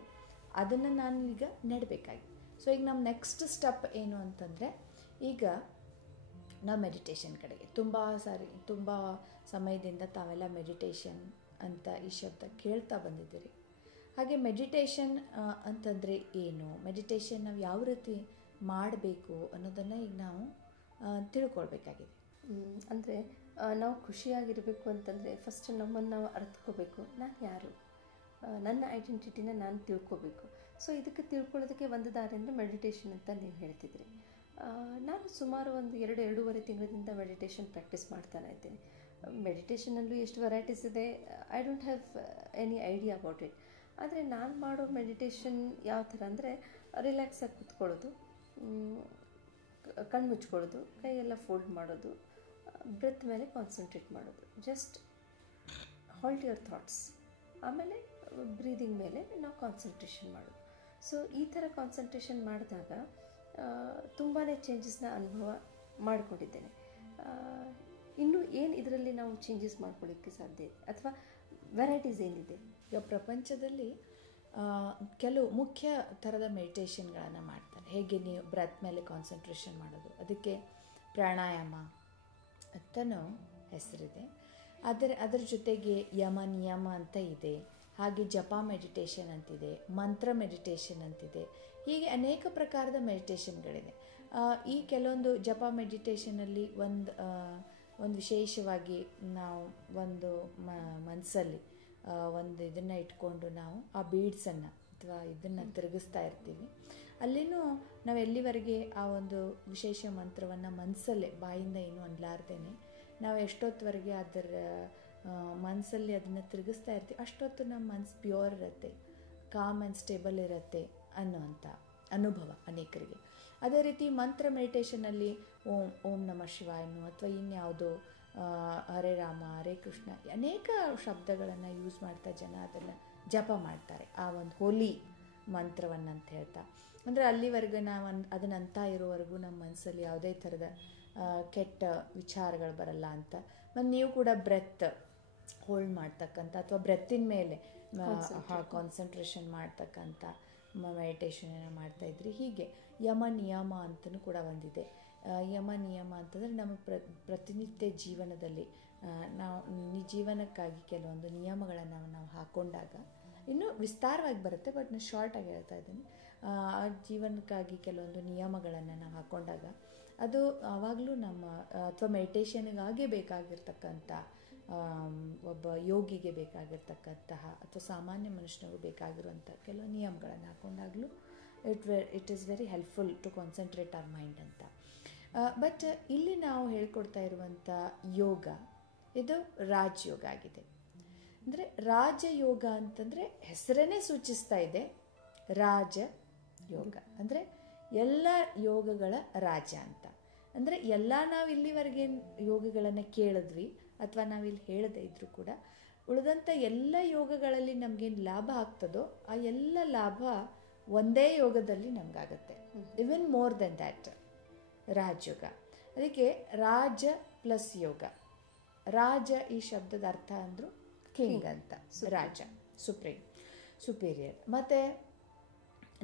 ಅದನ್ನು ನಾನು ಈಗ ನೆಡಬೇಕಾಗಿದೆ. ಸೊ ಈಗ ನಮ್ಮ ನೆಕ್ಸ್ಟ್ ಸ್ಟೆಪ್ ಏನು ಅಂತಂದರೆ, ಈಗ ನಾವು ಮೆಡಿಟೇಷನ್ ಕಡೆಗೆ ತುಂಬ ಸಮಯದಿಂದ ತಾವೆಲ್ಲ ಮೆಡಿಟೇಷನ್ ಅಂತ ಈ ಶಬ್ದ ಕೇಳ್ತಾ ಬಂದಿದ್ದೀರಿ. ಹಾಗೆ ಮೆಡಿಟೇಷನ್ ಅಂತಂದರೆ ಏನು, ಮೆಡಿಟೇಷನ್ ನಾವು ಯಾವ ರೀತಿ ಮಾಡಬೇಕು ಅನ್ನೋದನ್ನು ಈಗ ನಾವು ತಿಳ್ಕೊಳ್ಬೇಕಾಗಿದೆ. ಅಂದರೆ ನಾವು ಖುಷಿಯಾಗಿರಬೇಕು ಅಂತಂದರೆ ಫಸ್ಟ್ ನಮ್ಮನ್ನು ನಾವು ಅರ್ಥಕೋಬೇಕು. ನಾನು ಯಾರು, ನನ್ನ ಐಡೆಂಟಿಟಿನ ನಾನು ತಿಳ್ಕೊಬೇಕು. ಸೊ ಇದಕ್ಕೆ ತಿಳ್ಕೊಳ್ಳೋದಕ್ಕೆ ಒಂದು ದಾರಿ ಅಂದರೆ ಮೆಡಿಟೇಷನ್ ಅಂತ ನೀವು ಹೇಳ್ತಿದ್ರಿ. ನಾನು ಸುಮಾರು ಒಂದು 2-2.5 ತಿಂಗಳಿಂದ ಮೆಡಿಟೇಷನ್ ಪ್ರಾಕ್ಟೀಸ್ ಮಾಡ್ತಾನೆ ಇದ್ದೀನಿ. ಮೆಡಿಟೇಷನಲ್ಲೂ ಎಷ್ಟು ವೆರೈಟೀಸ್ ಇದೆ, I don't have any idea about it. ಆದರೆ ನಾನು ಮಾಡೋ ಮೆಡಿಟೇಷನ್ ಯಾವ ಥರ ಅಂದರೆ, ರಿಲ್ಯಾಕ್ಸಾಗಿ ಕೂತ್ಕೊಳ್ಳೋದು, ಕಣ್ಣು ಮುಚ್ಕೊಳ್ಳೋದು, ಕೈಯೆಲ್ಲ ಫೋಲ್ಡ್ ಮಾಡೋದು, ಬ್ರೆತ್ ಮೇಲೆ ಕಾನ್ಸಂಟ್ರೇಟ್ ಮಾಡೋದು, ಜಸ್ಟ್ ಹಾಲ್ಟ್ ಯುವರ್ ಥಾಟ್ಸ್, ಆಮೇಲೆ ಬ್ರೀದಿಂಗ್ ಮೇಲೆ ನಾವು ಕಾನ್ಸಂಟ್ರೇಷನ್ ಮಾಡೋದು. ಸೊ ಈ ಥರ ಕಾನ್ಸಂಟ್ರೇಷನ್ ಮಾಡಿದಾಗ ತುಂಬಾ ಚೇಂಜಸ್ನ ಅನುಭವ ಮಾಡಿಕೊಂಡಿದ್ದೇನೆ. ಇನ್ನು ಏನು ಇದರಲ್ಲಿ ನಾವು ಚೇಂಜಸ್ ಮಾಡ್ಕೊಳ್ಳಿಕ್ಕೆ ಸಾಧ್ಯ ಇದೆ, ಅಥವಾ ವೆರೈಟೀಸ್ ಏನಿದೆ? ಈಗ ಪ್ರಪಂಚದಲ್ಲಿ ಕೆಲವು ಮುಖ್ಯ ಥರದ ಮೆಡಿಟೇಷನ್ಗಳನ್ನು ಮಾಡ್ತಾರೆ. ಹೇಗೆ ನೀವು ಬ್ರೆತ್ ಮೇಲೆ ಕಾನ್ಸಂಟ್ರೇಷನ್ ಮಾಡೋದು, ಅದಕ್ಕೆ ಪ್ರಾಣಾಯಾಮ ಅಂತಲೂ ಹೆಸರಿದೆ. ಅದರ ಜೊತೆಗೆ ಯಮ ನಿಯಮ ಅಂತ ಇದೆ, ಹಾಗೆ ಜಪ ಮೆಡಿಟೇಷನ್ ಅಂತಿದೆ, ಮಂತ್ರ ಮೆಡಿಟೇಷನ್ ಅಂತಿದೆ. ಹೀಗೆ ಅನೇಕ ಪ್ರಕಾರದ ಮೆಡಿಟೇಷನ್ಗಳಿದೆ. ಈ ಕೆಲವೊಂದು ಜಪ ಮೆಡಿಟೇಷನಲ್ಲಿ ಒಂದು ವಿಶೇಷವಾಗಿ ನಾವು ಒಂದು ಮನಸ್ಸಲ್ಲಿ ಒಂದು ಇದನ್ನು ಇಟ್ಕೊಂಡು ನಾವು ಆ ಬೀಡ್ಸನ್ನು ಅಥವಾ ಇದನ್ನು ತಿರುಗಿಸ್ತಾ ಇರ್ತೀವಿ. ಅಲ್ಲಿನೂ ನಾವು ಎಲ್ಲಿವರೆಗೆ ಆ ಒಂದು ವಿಶೇಷ ಮಂತ್ರವನ್ನು ಮನಸ್ಸಲ್ಲೇ, ಬಾಯಿಂದ ಏನೂ ಅನ್ಲಾರ್ದೇನೆ ನಾವು ಎಷ್ಟೊತ್ತವರೆಗೆ ಅದರ ಮನಸ್ಸಲ್ಲಿ ಅದನ್ನು ತಿರುಗಿಸ್ತಾ ಇರ್ತೀವಿ, ಅಷ್ಟೊತ್ತು ನಮ್ಮ ಮನಸ್ಸು ಪ್ಯೂರ್ ಇರುತ್ತೆ, ಕಾಮ್ ಆ್ಯಂಡ್ ಸ್ಟೇಬಲ್ ಇರುತ್ತೆ ಅನ್ನೋವಂಥ ಅನುಭವ ಅನೇಕರಿಗೆ. ಅದೇ ರೀತಿ ಮಂತ್ರ ಮೆಡಿಟೇಷನಲ್ಲಿ ಓಂ ನಮಃ ಶಿವಾಯನೋ ಅಥವಾ ಇನ್ಯಾವುದೋ ಹರೇ ರಾಮ ಹರೇ ಕೃಷ್ಣ ಅನೇಕ ಶಬ್ದಗಳನ್ನು ಯೂಸ್ ಮಾಡ್ತಾ ಜನ ಅದನ್ನು ಜಪ ಮಾಡ್ತಾರೆ, ಆ ಒಂದು ಹೋಲಿ ಮಂತ್ರವನ್ನು ಅಂತ ಹೇಳ್ತಾ. ಅಂದರೆ ಅಲ್ಲಿವರೆಗೂ ನಾವು ಅದನ್ನಂತ ಇರೋವರೆಗೂ ನಮ್ಮ ಮನಸ್ಸಲ್ಲಿ ಯಾವುದೇ ಥರದ ಕೆಟ್ಟ ವಿಚಾರಗಳು ಬರಲ್ಲ ಅಂತ. ಮತ್ತು ನೀವು ಕೂಡ ಬ್ರೆತ್ ಹೋಲ್ಡ್ ಮಾಡ್ತಕ್ಕಂಥ ಅಥವಾ ಬ್ರೆತ್ತಿನ ಮೇಲೆ ಕಾನ್ಸಂಟ್ರೇಷನ್ ಮಾಡ್ತಕ್ಕಂಥ ಮೆಡಿಟೇಷನನ್ನು ಮಾಡ್ತಾಯಿದ್ರಿ. ಹೀಗೆ ಯಮ ನಿಯಮ ಅಂತಲೂ ಕೂಡ ಒಂದಿದೆ. ಯಮ ನಿಯಮ ಅಂತಂದರೆ ನಮ್ಮ ಪ್ರತಿನಿತ್ಯ ಜೀವನದಲ್ಲಿ ನಾವು ಜೀವನಕ್ಕಾಗಿ ಕೆಲವೊಂದು ನಿಯಮಗಳನ್ನು ನಾವು ಹಾಕ್ಕೊಂಡಾಗ ಇನ್ನೂ ವಿಸ್ತಾರವಾಗಿ ಬರುತ್ತೆ, ಬಟ್ ನಾನು ಶಾರ್ಟಾಗಿ ಹೇಳ್ತಾ ಇದ್ದೀನಿ. ಆ ಜೀವನಕ್ಕಾಗಿ ಕೆಲವೊಂದು ನಿಯಮಗಳನ್ನು ನಾವು ಹಾಕ್ಕೊಂಡಾಗ ಅದು ಆವಾಗಲೂ ನಮ್ಮ ಅಥವಾ ಮೆಡಿಟೇಷನ್ಗಾಗೇ ಬೇಕಾಗಿರ್ತಕ್ಕಂಥ ಒಬ್ಬ ಯೋಗಿಗೆ ಬೇಕಾಗಿರ್ತಕ್ಕಂತಹ ಅಥವಾ ಸಾಮಾನ್ಯ ಮನುಷ್ಯನಿಗೂ ಬೇಕಾಗಿರುವಂಥ ಕೆಲವು ನಿಯಮಗಳನ್ನು ಹಾಕ್ಕೊಂಡಾಗಲೂ it is very helpful to concentrate our mind ಅಂತ. ಬಟ್ ಇಲ್ಲಿ ನಾವು ಹೇಳ್ಕೊಡ್ತಾ ಇರುವಂಥ ಯೋಗ ಇದು ರಾಜಯೋಗ ಆಗಿದೆ. ಅಂದರೆ ರಾಜಯೋಗ ಅಂತಂದರೆ ಹೆಸರನ್ನೇ ಸೂಚಿಸ್ತಾ ಇದೆ, ರಾಜ ಯೋಗ ಅಂದರೆ ಎಲ್ಲ ಯೋಗಗಳ ರಾಜ ಅಂತ. ಅಂದರೆ ಎಲ್ಲ ನಾವು ಇಲ್ಲಿವರೆಗೆ ಯೋಗಗಳನ್ನು ಕೇಳಿದ್ವಿ ಅಥವಾ ನಾವಿಲ್ಲಿ ಹೇಳದೇ ಇದ್ರೂ ಕೂಡ ಉಳಿದಂಥ ಎಲ್ಲ ಯೋಗಗಳಲ್ಲಿ ನಮಗೇನು ಲಾಭ ಆಗ್ತದೋ ಆ ಎಲ್ಲ ಲಾಭ ಒಂದೇ ಯೋಗದಲ್ಲಿ ನಮಗಾಗತ್ತೆ. Even more than that Rajyoga. ಅದಕ್ಕೆ ರಾಜ ಪ್ಲಸ್ ಯೋಗ. ರಾಜ ಈ ಶಬ್ದದ ಅರ್ಥ ಅಂದರು ಕಿಂಗ್ ಅಂತ, ರಾಜ ಸುಪ್ರೀಂ ಸುಪೀರಿಯರ್, ಮತ್ತು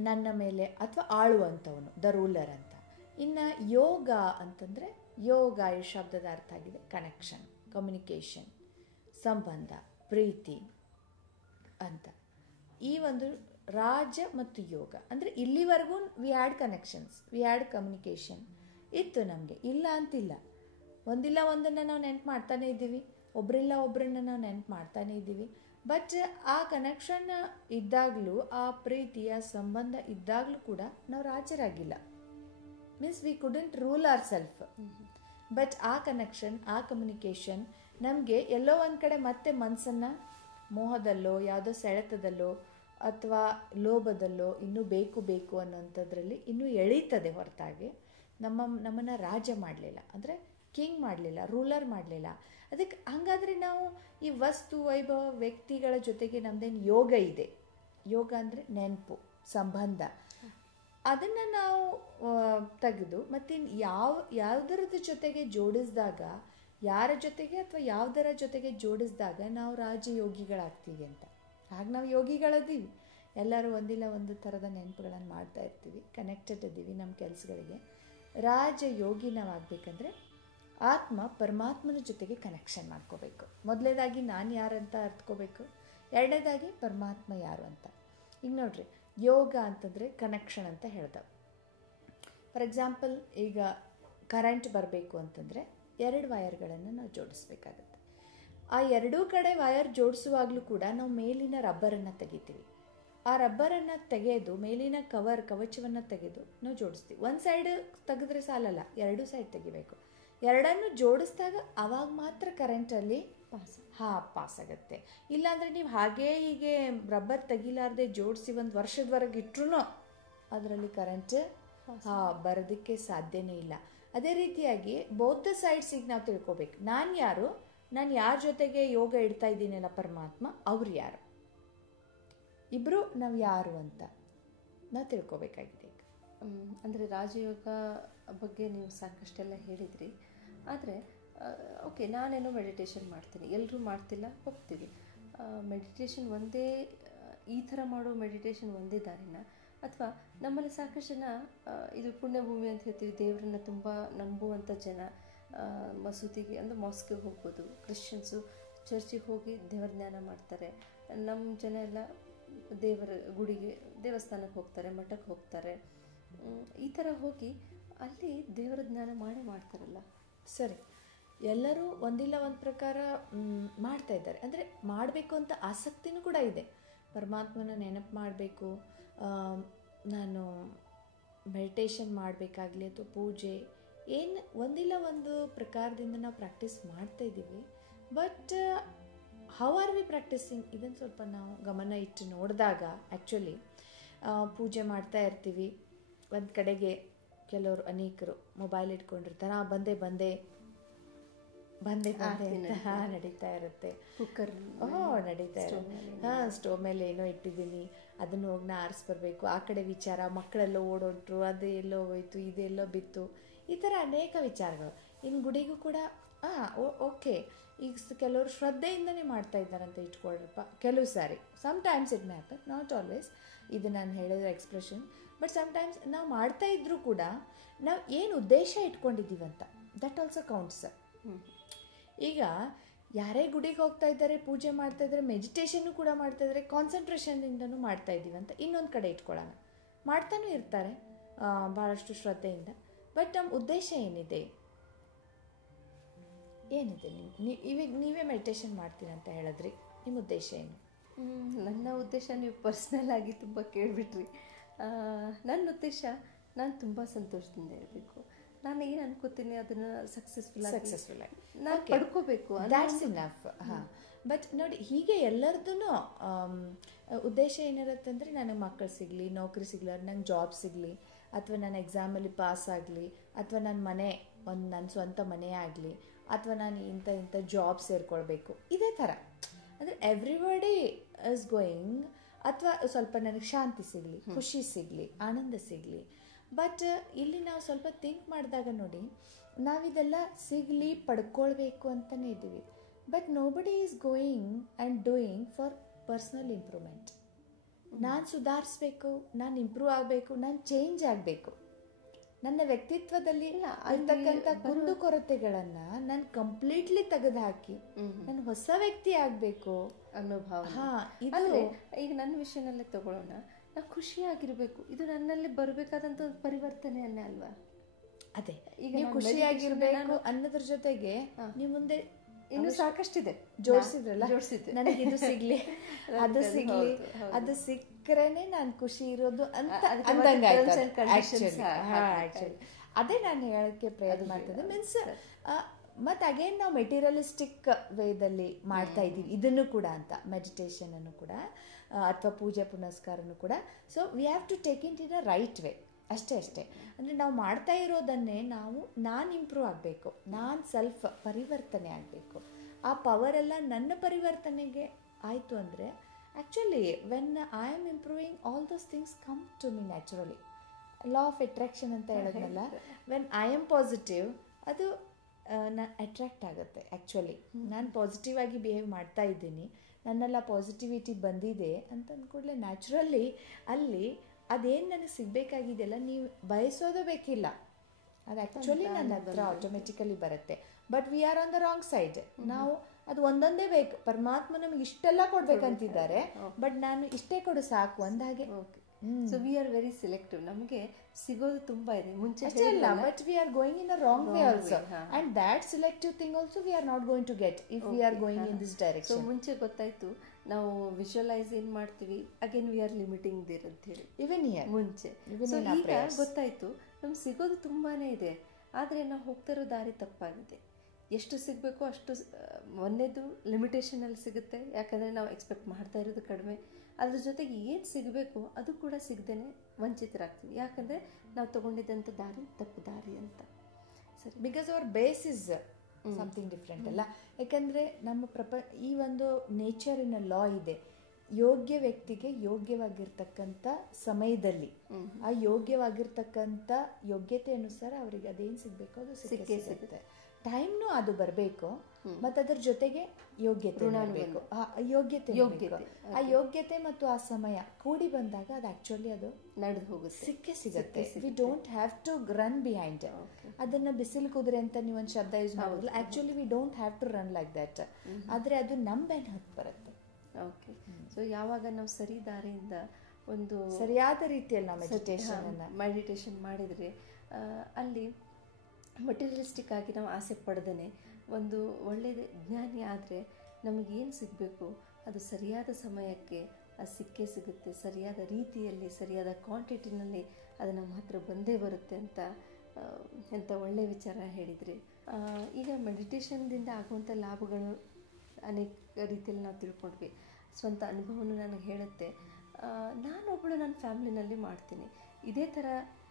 ನನ್ನ ಮೇಲೆ ಅಥವಾ ಆಳುವಂಥವನು ದ ರೂಲರ್ ಅಂತ. ಇನ್ನು ಯೋಗ ಅಂತಂದರೆ ಯೋಗ ಈ ಶಬ್ದದ ಅರ್ಥ ಆಗಿದೆ ಕನೆಕ್ಷನ್, ಕಮ್ಯುನಿಕೇಷನ್, ಸಂಬಂಧ, ಪ್ರೀತಿ ಅಂತ. ಈ ಒಂದು ರಾಜ ಮತ್ತು ಯೋಗ ಅಂದರೆ ಇಲ್ಲಿವರೆಗೂ we had connections, we had communication ಇತ್ತು ನಮಗೆ, ಇಲ್ಲ ಅಂತಿಲ್ಲ. ಒಂದಿಲ್ಲ ಒಂದನ್ನು ನಾವು ನೆನ್ಪು ಮಾಡ್ತಾನೇ ಇದ್ದೀವಿ, ಒಬ್ಬರಿಲ್ಲ ಒಬ್ಬರನ್ನ ನಾವು ನೆನ್ಪು ಮಾಡ್ತಾನೇ ಇದ್ದೀವಿ. ಬಟ್ ಆ ಕನೆಕ್ಷನ್ ಇದ್ದಾಗಲೂ, ಆ ಪ್ರೀತಿ ಆ ಸಂಬಂಧ ಇದ್ದಾಗಲೂ ಕೂಡ ನಾವು ರಾಜರಾಗಿಲ್ಲ. Means we couldn't rule our self. But ಆ ಕನೆಕ್ಷನ್ ಆ ಕಮ್ಯುನಿಕೇಷನ್ ನಮಗೆ ಎಲ್ಲೋ ಒಂದು ಕಡೆ ಮತ್ತೆ ಮನಸ್ಸನ್ನು ಮೋಹದಲ್ಲೋ ಯಾವುದೋ ಸೆಳೆತದಲ್ಲೋ ಅಥವಾ ಲೋಭದಲ್ಲೋ ಇನ್ನೂ ಬೇಕು ಬೇಕು ಅನ್ನೋಂಥದ್ರಲ್ಲಿ ಇನ್ನೂ ಎಳೀತದೆ ಹೊರತಾಗಿ ನಮ್ಮನ್ನು ರಾಜ ಮಾಡಲಿಲ್ಲ, ಅಂದರೆ ಕಿಂಗ್ ಮಾಡಲಿಲ್ಲ, ರೂಲರ್ ಮಾಡಲಿಲ್ಲ. ಅದಕ್ಕೆ ಹಾಗಾದರೆ ನಾವು ಈ ವಸ್ತು ವೈಭವ ವ್ಯಕ್ತಿಗಳ ಜೊತೆಗೆ ನಮ್ಮದೇನು ಯೋಗ ಇದೆ, ಯೋಗ ಅಂದರೆ ನೆನಪು ಸಂಬಂಧ, ಅದನ್ನು ನಾವು ತೆಗೆದು ಮತ್ತಿನ್ನು ಯಾವುದರದ ಜೊತೆಗೆ ಜೋಡಿಸಿದಾಗ, ಯಾರ ಜೊತೆಗೆ ಅಥವಾ ಯಾವುದರ ಜೊತೆಗೆ ಜೋಡಿಸಿದಾಗ ನಾವು ರಾಜಯೋಗಿಗಳಾಗ್ತೀವಿ ಅಂತ. ಹಾಗೆ ನಾವು ಯೋಗಿಗಳದ್ದೀವಿ, ಎಲ್ಲರೂ ಒಂದಿಲ್ಲ ಒಂದು ಥರದ ನೆನಪುಗಳನ್ನು ಮಾಡ್ತಾ ಇರ್ತೀವಿ, ಕನೆಕ್ಟೆಡ್ ಇದ್ದೀವಿ ನಮ್ಮ ಕೆಲಸಗಳಿಗೆ. ರಾಜಯೋಗಿ ನಾವಾಗಬೇಕಂದ್ರೆ ಆತ್ಮ ಪರಮಾತ್ಮನ ಜೊತೆಗೆ ಕನೆಕ್ಷನ್ ಮಾಡ್ಕೋಬೇಕು. ಮೊದಲನೇದಾಗಿ ನಾನು ಯಾರಂತ ಅರ್ಥಕೋಬೇಕು, ಎರಡನೇದಾಗಿ ಪರಮಾತ್ಮ ಯಾರು ಅಂತ. ಈಗ ನೋಡ್ರಿ, ಯೋಗ ಅಂತಂದರೆ ಕನೆಕ್ಷನ್ ಅಂತ ಹೇಳ್ದ. ಫಾರ್ ಎಕ್ಸಾಂಪಲ್, ಈಗ ಕರೆಂಟ್ ಬರಬೇಕು ಅಂತಂದರೆ 2 ವಯರ್ಗಳನ್ನು ನಾವು ಜೋಡಿಸ್ಬೇಕಾಗತ್ತೆ. ಆ ಎರಡೂ ಕಡೆ ವಯರ್ ಜೋಡಿಸುವಾಗಲೂ ಕೂಡ ನಾವು ಮೇಲಿನ ರಬ್ಬರನ್ನು ತೆಗಿತೀವಿ. ಆ ರಬ್ಬರನ್ನು ತೆಗೆದು ಮೇಲಿನ ಕವಚವನ್ನು ತೆಗೆದು ನಾವು ಜೋಡಿಸ್ತೀವಿ. ಒಂದು ಸೈಡ್ ತೆಗೆದ್ರೆ ಸಾಲಲ್ಲ, 2 ಸೈಡ್ ತೆಗಿಬೇಕು. ಎರಡನ್ನು ಜೋಡಿಸಿದಾಗ ಅವಾಗ ಮಾತ್ರ ಕರೆಂಟಲ್ಲಿ ಪಾಸ್ ಆಗುತ್ತೆ. ಇಲ್ಲಾಂದರೆ ನೀವು ಹಾಗೇ ಹೀಗೆ ರಬ್ಬರ್ ತೆಗಿಲಾರ್ದೆ ಜೋಡಿಸಿ ಒಂದು ವರ್ಷದವರೆಗೆ ಇಟ್ಟರು ಅದರಲ್ಲಿ ಕರೆಂಟ್ ಬರೋದಕ್ಕೆ ಸಾಧ್ಯನೇ ಇಲ್ಲ. ಅದೇ ರೀತಿಯಾಗಿ ಬೌದ್ಧ ಸೈಡ್ಸಿಗೆ ನಾವು ತಿಳ್ಕೊಬೇಕು, ನಾನು ಯಾರು, ನಾನು ಯಾರ ಜೊತೆಗೆ ಯೋಗ ಇಡ್ತಾ ಇದ್ದೀನಲ್ಲ ಪರಮಾತ್ಮ, ಅವ್ರು ಯಾರು, ಇಬ್ಬರು ನಾವು ಯಾರು ಅಂತ ನಾವು ತಿಳ್ಕೊಬೇಕಾಗಿದೆ. ಅಂದರೆ ರಾಜಯೋಗ ಬಗ್ಗೆ ನೀವು ಸಾಕಷ್ಟೆಲ್ಲ ಹೇಳಿದ್ರಿ. ಆದರೆ ಓಕೆ, ನಾನೇನೋ ಮೆಡಿಟೇಷನ್ ಮಾಡ್ತೀನಿ, ಎಲ್ಲರೂ ಮಾಡ್ತಿಲ್ಲ, ಹೋಗ್ತೀವಿ. ಮೆಡಿಟೇಷನ್ ಒಂದೇ, ಈ ಥರ ಮಾಡೋ ಮೆಡಿಟೇಷನ್ ಒಂದೇ ದಾರಿನ, ಅಥವಾ ನಮ್ಮಲ್ಲಿ ಸಾಕಷ್ಟು ಜನ ಇದು ಪುಣ್ಯಭೂಮಿ ಅಂತ ಹೇಳ್ತೀವಿ, ದೇವರನ್ನ ತುಂಬ ನಂಬುವಂಥ ಜನ ಮಸೂದಿಗೆ ಅಂದರೆ ಮಾಸ್ಕಿಗೆ ಹೋಗ್ಬೋದು, ಕ್ರಿಶ್ಚಿಯನ್ಸು ಚರ್ಚಿಗೆ ಹೋಗಿ ದೇವರ ಜ್ಞಾನ ಮಾಡ್ತಾರೆ, ನಮ್ಮ ಜನ ಎಲ್ಲ ದೇವರ ಗುಡಿಗೆ ದೇವಸ್ಥಾನಕ್ಕೆ ಹೋಗ್ತಾರೆ, ಮಠಕ್ಕೆ ಹೋಗ್ತಾರೆ. ಈ ಥರ ಹೋಗಿ ಅಲ್ಲಿ ದೇವರ ಜ್ಞಾನ ಮಾಡ್ತಾರಲ್ಲ. ಸರಿ, ಎಲ್ಲರೂ ಒಂದಿಲ್ಲ ಒಂದು ಪ್ರಕಾರ ಮಾಡ್ತಾ ಇದ್ದಾರೆ. ಅಂದರೆ ಮಾಡಬೇಕು ಅಂತ ಆಸಕ್ತಿನೂ ಕೂಡ ಇದೆ. ಪರಮಾತ್ಮನ ನೆನಪು ಮಾಡಬೇಕು, ನಾನು ಮೆಡಿಟೇಷನ್ ಮಾಡಬೇಕಾಗಲಿ ಅಥವಾ ಪೂಜೆ, ಏನು ಒಂದಿಲ್ಲ ಒಂದು ಪ್ರಕಾರದಿಂದ ನಾವು ಪ್ರಾಕ್ಟೀಸ್ ಮಾಡ್ತಾ ಇದ್ದೀವಿ. But how are we practising, ಇದನ್ನು ಸ್ವಲ್ಪ ನಾವು ಗಮನ ಇಟ್ಟು ನೋಡಿದಾಗ ಆ್ಯಕ್ಚುಲಿ ಪೂಜೆ ಮಾಡ್ತಾ ಇರ್ತೀವಿ, ಒಂದು ಕಡೆಗೆ ಕೆಲವರು ಅನೇಕರು ಮೊಬೈಲ್ ಇಟ್ಕೊಂಡಿರ್ತಾರೆ, ಬಂದೆ ಅಂತ ನಡೀತಾ ಇರುತ್ತೆ. ಕುಕ್ಕರ್ ನಡೀತಾ ಇರುತ್ತೆ, ಸ್ಟೋವ್ ಮೇಲೆ ಏನೋ ಇಟ್ಟಿದ್ದೀನಿ, ಅದನ್ನು ಹೋಗಿ ನಾ ಆರಿಸ್ಬರ್ಬೇಕು, ಆ ಕಡೆ ವಿಚಾರ, ಮಕ್ಕಳೆಲ್ಲೋ ಓಡೋಟ್ರು, ಅದು ಎಲ್ಲೋ ಹೋಯ್ತು, ಇದೆಲ್ಲೋ ಬಿತ್ತು, ಈ ಥರ ಅನೇಕ ವಿಚಾರಗಳು. ಇನ್ನು ಗುಡಿಗೂ ಕೂಡ ಓಕೆ, ಈಗ ಕೆಲವರು ಶ್ರದ್ಧೆಯಿಂದನೇ ಮಾಡ್ತಾ ಇದ್ದಾರಂತ ಇಟ್ಕೊಳ್ರಪ್ಪ. ಕೆಲವು ಸಾರಿ sometimes it may happen, not always, ಇದು ನಾನು ಹೇಳಿರೋ ಎಕ್ಸ್ಪ್ರೆಷನ್. ಬಟ್ ಸಮ್ಟೈಮ್ಸ್ ನಾವು ಮಾಡ್ತಾ ಇದ್ರೂ ಕೂಡ ನಾವು ಏನು ಉದ್ದೇಶ ಇಟ್ಕೊಂಡಿದ್ದೀವಂತ, ದಟ್ ಆಲ್ಸೋ ಕೌಂಟ್ಸ್. ಈಗ ಯಾರೇ ಗುಡಿಗೆ ಹೋಗ್ತಾ ಇದ್ದಾರೆ, ಪೂಜೆ ಮಾಡ್ತಾ ಇದ್ದಾರೆ, ಮೆಡಿಟೇಷನ್ನು ಕೂಡ ಮಾಡ್ತಾ ಇದ್ದಾರೆ, ಕಾನ್ಸಂಟ್ರೇಷನ್ನಿಂದನೂ ಮಾಡ್ತಾ ಇದ್ದೀವಿ ಅಂತ ಇನ್ನೊಂದು ಕಡೆ ಇಟ್ಕೊಳ್ಳೋಣ. ಮಾಡ್ತಾನೂ ಇರ್ತಾರೆ ಭಾಳಷ್ಟು ಶ್ರದ್ಧೆಯಿಂದ. ಬಟ್ ನಮ್ಮ ಉದ್ದೇಶ ಏನಿದೆ ಇವಾಗ ನೀವೇ ಮೆಡಿಟೇಷನ್ ಮಾಡ್ತೀನಿ ಅಂತ ಹೇಳಿದ್ರಿ, ನಿಮ್ಮ ಉದ್ದೇಶ ಏನು? ನನ್ನ ಉದ್ದೇಶ ನೀವು ಪರ್ಸ್ನಲ್ ಆಗಿ ತುಂಬ ಕೇಳಿಬಿಟ್ರಿ. ನನ್ನ ಉದ್ದೇಶ ನಾನು ತುಂಬ ಸಂತೋಷದಿಂದ ಇರಬೇಕು, ನಾನು ಏನು ಅನ್ಕೋತೀನಿ ಅದನ್ನ ಸಕ್ಸಸ್ಫುಲ್ ಆಗಿ ನಾನು ಪಡ್ಕೋಬೇಕು, ದ್ಯಾಟ್ಸ್ ಇನಫ್. ಹಾಂ, ಬಟ್ ನೋಡಿ, ಹೀಗೆ ಎಲ್ಲರದ್ದು ಉದ್ದೇಶ ಏನಿರುತ್ತೆ ಅಂದರೆ ನನಗೆ ಮಕ್ಕಳು ಸಿಗಲಿ, ನೌಕರಿ ಸಿಗಲಿ, ನಂಗೆ ಜಾಬ್ ಸಿಗಲಿ, ಅಥವಾ ನಾನು ಎಕ್ಸಾಮಲ್ಲಿ ಪಾಸ್ ಆಗಲಿ, ಅಥವಾ ನನ್ನ ಮನೆ ನನ್ನ ಸ್ವಂತ ಮನೆ ಆಗಲಿ, ಅಥವಾ ನಾನು ಇಂಥ ಜಾಬ್ ಸೇರ್ಕೊಳ್ಬೇಕು, ಇದೇ ಥರ. ಅಂದರೆ ಎವ್ರಿಬಡಿ ಇಸ್ ಗೋಯಿಂಗ್, ಅಥವಾ ಸ್ವಲ್ಪ ನನಗೆ ಶಾಂತಿ ಸಿಗಲಿ, ಖುಷಿ ಸಿಗಲಿ, ಆನಂದ ಸಿಗಲಿ. ಬಟ್ ಇಲ್ಲಿ ನಾವು ಸ್ವಲ್ಪ ಥಿಂಕ್ ಮಾಡಿದಾಗ ನೋಡಿ, ನಾವಿದೆಲ್ಲ ಸಿಗಲಿ, ಪಡ್ಕೊಳ್ಬೇಕು ಅಂತಲೇ ಇದ್ದೀವಿ. But nobody is going and doing for personal improvement. ನಾನು ಸುಧಾರಿಸ್ಬೇಕು, ನಾನು ಇಂಪ್ರೂವ್ ಆಗಬೇಕು, ನಾನು ಚೇಂಜ್ ಆಗಬೇಕು. ನನ್ನ ವ್ಯಕ್ತಿತ್ವದಲ್ಲಿ ಇರ್ತಕ್ಕಂಥ ಕುಂದುಕೊರತೆಗಳನ್ನು ನಾನು ಕಂಪ್ಲೀಟ್ಲಿ ತೆಗೆದುಹಾಕಿ ನಾನು ಹೊಸ ವ್ಯಕ್ತಿ ಆಗಬೇಕು ಅನ್ನೋ ಭಾವ. ಈಗ ನನ್ನ ವಿಷಯನಲ್ಲೇ ತಗೊಳ್ಳೋಣ. ನಾನು ಖುಷಿಯಾಗಿರ್ಬೇಕು, ಇದು ನನ್ನಲ್ಲಿ ಬರಬೇಕಾದಂಥ ಒಂದು ಪರಿವರ್ತನೆಯನ್ನೇ ಅಲ್ವಾ? ಅದೇ, ಈಗ ನೀವು ಖುಷಿಯಾಗಿರ್ಬೇಕು ಅನ್ನೋದ್ರ ಜೊತೆಗೆ ನೀವು ಮುಂದೆ ಇನ್ನು ಸಾಕಷ್ಟಿದೆ ಜೋಡಿಸಿದ್ರಲ್ಲ, ನನಗೆ ಇದು ಸಿಗ್ಲಿ, ಅದು ಸಿಗ್ಲಿ, ಅದು ಸಿಕ್ಕರೇನೆ ನಾನು ಖುಷಿ ಇರೋದು ಅಂತ ಆಕ್ಚುಲಿ ಅದೇ ನಾನು ಹೇಳಕ್ಕೆ ಪ್ರಯತ್ನ ಮಾಡ್ತಿದ್ದೆ. ಮೀನ್ಸ್ ಮತ್ತು ಅಗೇನ್ ನಾವು ಮೆಟೀರಿಯಲಿಸ್ಟಿಕ್ ವೇದಲ್ಲಿ ಮಾಡ್ತಾ ಇದ್ದೀವಿ ಇದನ್ನು ಕೂಡ ಅಂತ, ಮೆಡಿಟೇಷನ್ ಅನ್ನು ಕೂಡ ಅಥವಾ ಪೂಜೆ ಪುನಸ್ಕಾರನು ಕೂಡ. So we have to take it in a right way. ಅಷ್ಟೇ. ಅಂದರೆ ನಾವು ಮಾಡ್ತಾ ಇರೋದನ್ನೇ ನಾನು ಇಂಪ್ರೂವ್ ಆಗಬೇಕು, ನಾನು ಸೆಲ್ಫ್ ಪರಿವರ್ತನೆ ಆಗಬೇಕು. ಆ ಪವರೆಲ್ಲ ನನ್ನ ಪರಿವರ್ತನೆಗೆ ಆಯಿತು ಅಂದರೆ actually when I am improving all those things come to me naturally. Law of attraction ಅಂತ ಹೇಳೋದಲ್ಲ, ವೆನ್ ಐ ಆಮ್ ಪಾಸಿಟಿವ್ ಅದು ಅಟ್ರಾಕ್ಟ್ ಆಗುತ್ತೆ. ಆ್ಯಕ್ಚುಲಿ ನಾನು ಪಾಸಿಟಿವ್ ಆಗಿ ಬಿಹೇವ್ ಮಾಡ್ತಾ ಇದ್ದೀನಿ, ನನ್ನೆಲ್ಲ ಪಾಸಿಟಿವಿಟಿ ಬಂದಿದೆ ಅಂತ ಅಂದ್ಕೂಡಲೇ ನ್ಯಾಚುರಲಿ ಅಲ್ಲಿ ಅದೇನು ನನಗೆ ಸಿಗಬೇಕಾಗಿದೆಯಲ್ಲ, ನೀವು ಬಯಸೋದು ಬೇಕಿಲ್ಲ, ಅದು ಆ್ಯಕ್ಚುಲಿ ನನ್ನ ಹತ್ರ ಆಟೋಮೆಟಿಕಲಿ ಬರುತ್ತೆ. But we R on the wrong side. ನಾವು ಅದು ಒಂದೊಂದೇ ಬೇಕು, ಪರಮಾತ್ಮ ನಮಗೆ ಇಷ್ಟೆಲ್ಲ ಕೊಡ್ಬೇಕಂತಿದ್ದಾರೆ, ಬಟ್ ನಾನು ಇಷ್ಟೇ ಕೊಡು ಸಾಕು ಅಂದಾಗೆ. So we are very selective. ನಮಗೆ ಸಿಗೋದು ತುಂಬಾ ಇದೆ ಮುಂಚೆ ಅಲ್ಲ, but we are going in a wrong way also, and that selective thing also we are not going to get if we are going in this direction. So ಮುಂಚೆ ಗೊತ್ತಾಯ್ತು, ನಾವು visualise ಏನು ಮಾಡ್ತೀವಿ, again we are limiting there ಅಂತ ಹೇಳಿ ಇವನ್ here ಮುಂಚೆ. So ಈಗ ಗೊತ್ತಾಯ್ತು ನಮ್ಗೆ ಸಿಗೋದು ತುಂಬಾನೇ ಇದೆ, ಆದರೆ ನಾವು ಹೋಗ್ತಾ ಇರೋ ದಾರಿ ತಪ್ಪಾಗಿದೆ. ಎಷ್ಟು ಸಿಗಬೇಕು ಅಷ್ಟು ಒಂದೇದು ಲಿಮಿಟೇಷನಲ್ಲಿ ಸಿಗುತ್ತೆ, ಯಾಕಂದರೆ ನಾವು ಎಕ್ಸ್ಪೆಕ್ಟ್ ಮಾಡ್ತಾ ಇರೋದು ಕಡಿಮೆ. ಅದ್ರ ಜೊತೆಗೆ ಏನು ಸಿಗಬೇಕು ಅದು ಕೂಡ ಸಿಗದೇನೆ ವಂಚಿತರಾಗ್ತೀವಿ, ಯಾಕಂದರೆ ನಾವು ತೊಗೊಂಡಿದ್ದಂಥ ದಾರಿ ತಪ್ಪು ದಾರಿ ಅಂತ. ಸರಿ, because our base is something different ಅಲ್ಲ. ಯಾಕಂದರೆ ನಮ್ಮ ಈ ಒಂದು ನೇಚರಿನ ಲಾ ಇದೆ, ಯೋಗ್ಯ ವ್ಯಕ್ತಿಗೆ ಯೋಗ್ಯವಾಗಿರ್ತಕ್ಕಂಥ ಸಮಯದಲ್ಲಿ ಆ ಯೋಗ್ಯವಾಗಿರ್ತಕ್ಕಂಥ ಯೋಗ್ಯತೆ ಅನುಸಾರ ಅವರಿಗೆ ಅದೇನು ಸಿಗಬೇಕು ಅದು ಸಿಕ್ಕೇ ಸಿಗುತ್ತೆ. ಟೈಮ್ನು ಅದು ಬರಬೇಕು, ಮತ್ತು ಅದ್ರ ಜೊತೆಗೆ ಯೋಗ್ಯತೆ ಬರಬೇಕು. ಆ ಯೋಗ್ಯತೆ ಮತ್ತು ಆ ಸಮಯ ಕೂಡಿ ಬಂದಾಗ ಅದು ಆ್ಯಕ್ಚುಲಿ ಅದು ನಡೆದು ಹೋಗುತ್ತೆ, ಸಿಕ್ಕೇ ಸಿಗುತ್ತೆ. We don't have to run behind. ಅದನ್ನು ಬಿಸಿಲು ಕುದುರೆ ಅಂತ ನೀವು ಒಂದು ಶಬ್ದ ಯೂಸ್ ಮಾಡೋದಿಲ್ಲ. Actually we don't have to run like that. ಆದರೆ ಅದು ನಮ್ಮ ಬೆನ್ನು ಹತ್ತು ಬರುತ್ತೆ. ಓಕೆ. ಸೊ ಯಾವಾಗ ನಾವು ಸರಿ ದಾರಿಯಿಂದ ಒಂದು ಸರಿಯಾದ ರೀತಿಯಲ್ಲಿ ನಾವು ಮೆಡಿಟೇಷನ್ ಮಾಡಿದರೆ ಅಲ್ಲಿ ಮಟೀರಿಯಲಿಸ್ಟಿಕ್ ಆಗಿ ನಾವು ಆಸೆ ಪಡೆದೇ ಒಂದು ಒಳ್ಳೆಯ ಜ್ಞಾನಿ ಆದರೆ ನಮಗೇನು ಸಿಗಬೇಕು ಅದು ಸರಿಯಾದ ಸಮಯಕ್ಕೆ ಅದು ಸಿಕ್ಕೇ ಸಿಗುತ್ತೆ, ಸರಿಯಾದ ರೀತಿಯಲ್ಲಿ ಸರಿಯಾದ ಕ್ವಾಂಟಿಟಿನಲ್ಲಿ ಅದು ನಮ್ಮ ಹತ್ರ ಬಂದೇ ಬರುತ್ತೆ ಅಂತ ಎಂಥ ಒಳ್ಳೆಯ ವಿಚಾರ ಹೇಳಿದ್ರಿ. ಈಗ ಮೆಡಿಟೇಷನ್ದಿಂದ ಆಗುವಂಥ ಲಾಭಗಳು ಅನೇಕ ರೀತಿಯಲ್ಲಿ ನಾವು ತಿಳ್ಕೊಂಡ್ವಿ. ಸ್ವಂತ ಅನುಭವನೂ ನನಗೆ ಹೇಳುತ್ತೆ. ನಾನೊಬ್ಬಳು ನನ್ನ ಫ್ಯಾಮ್ಲಿನಲ್ಲಿ ಮಾಡ್ತೀನಿ, ಇದೇ ಥರ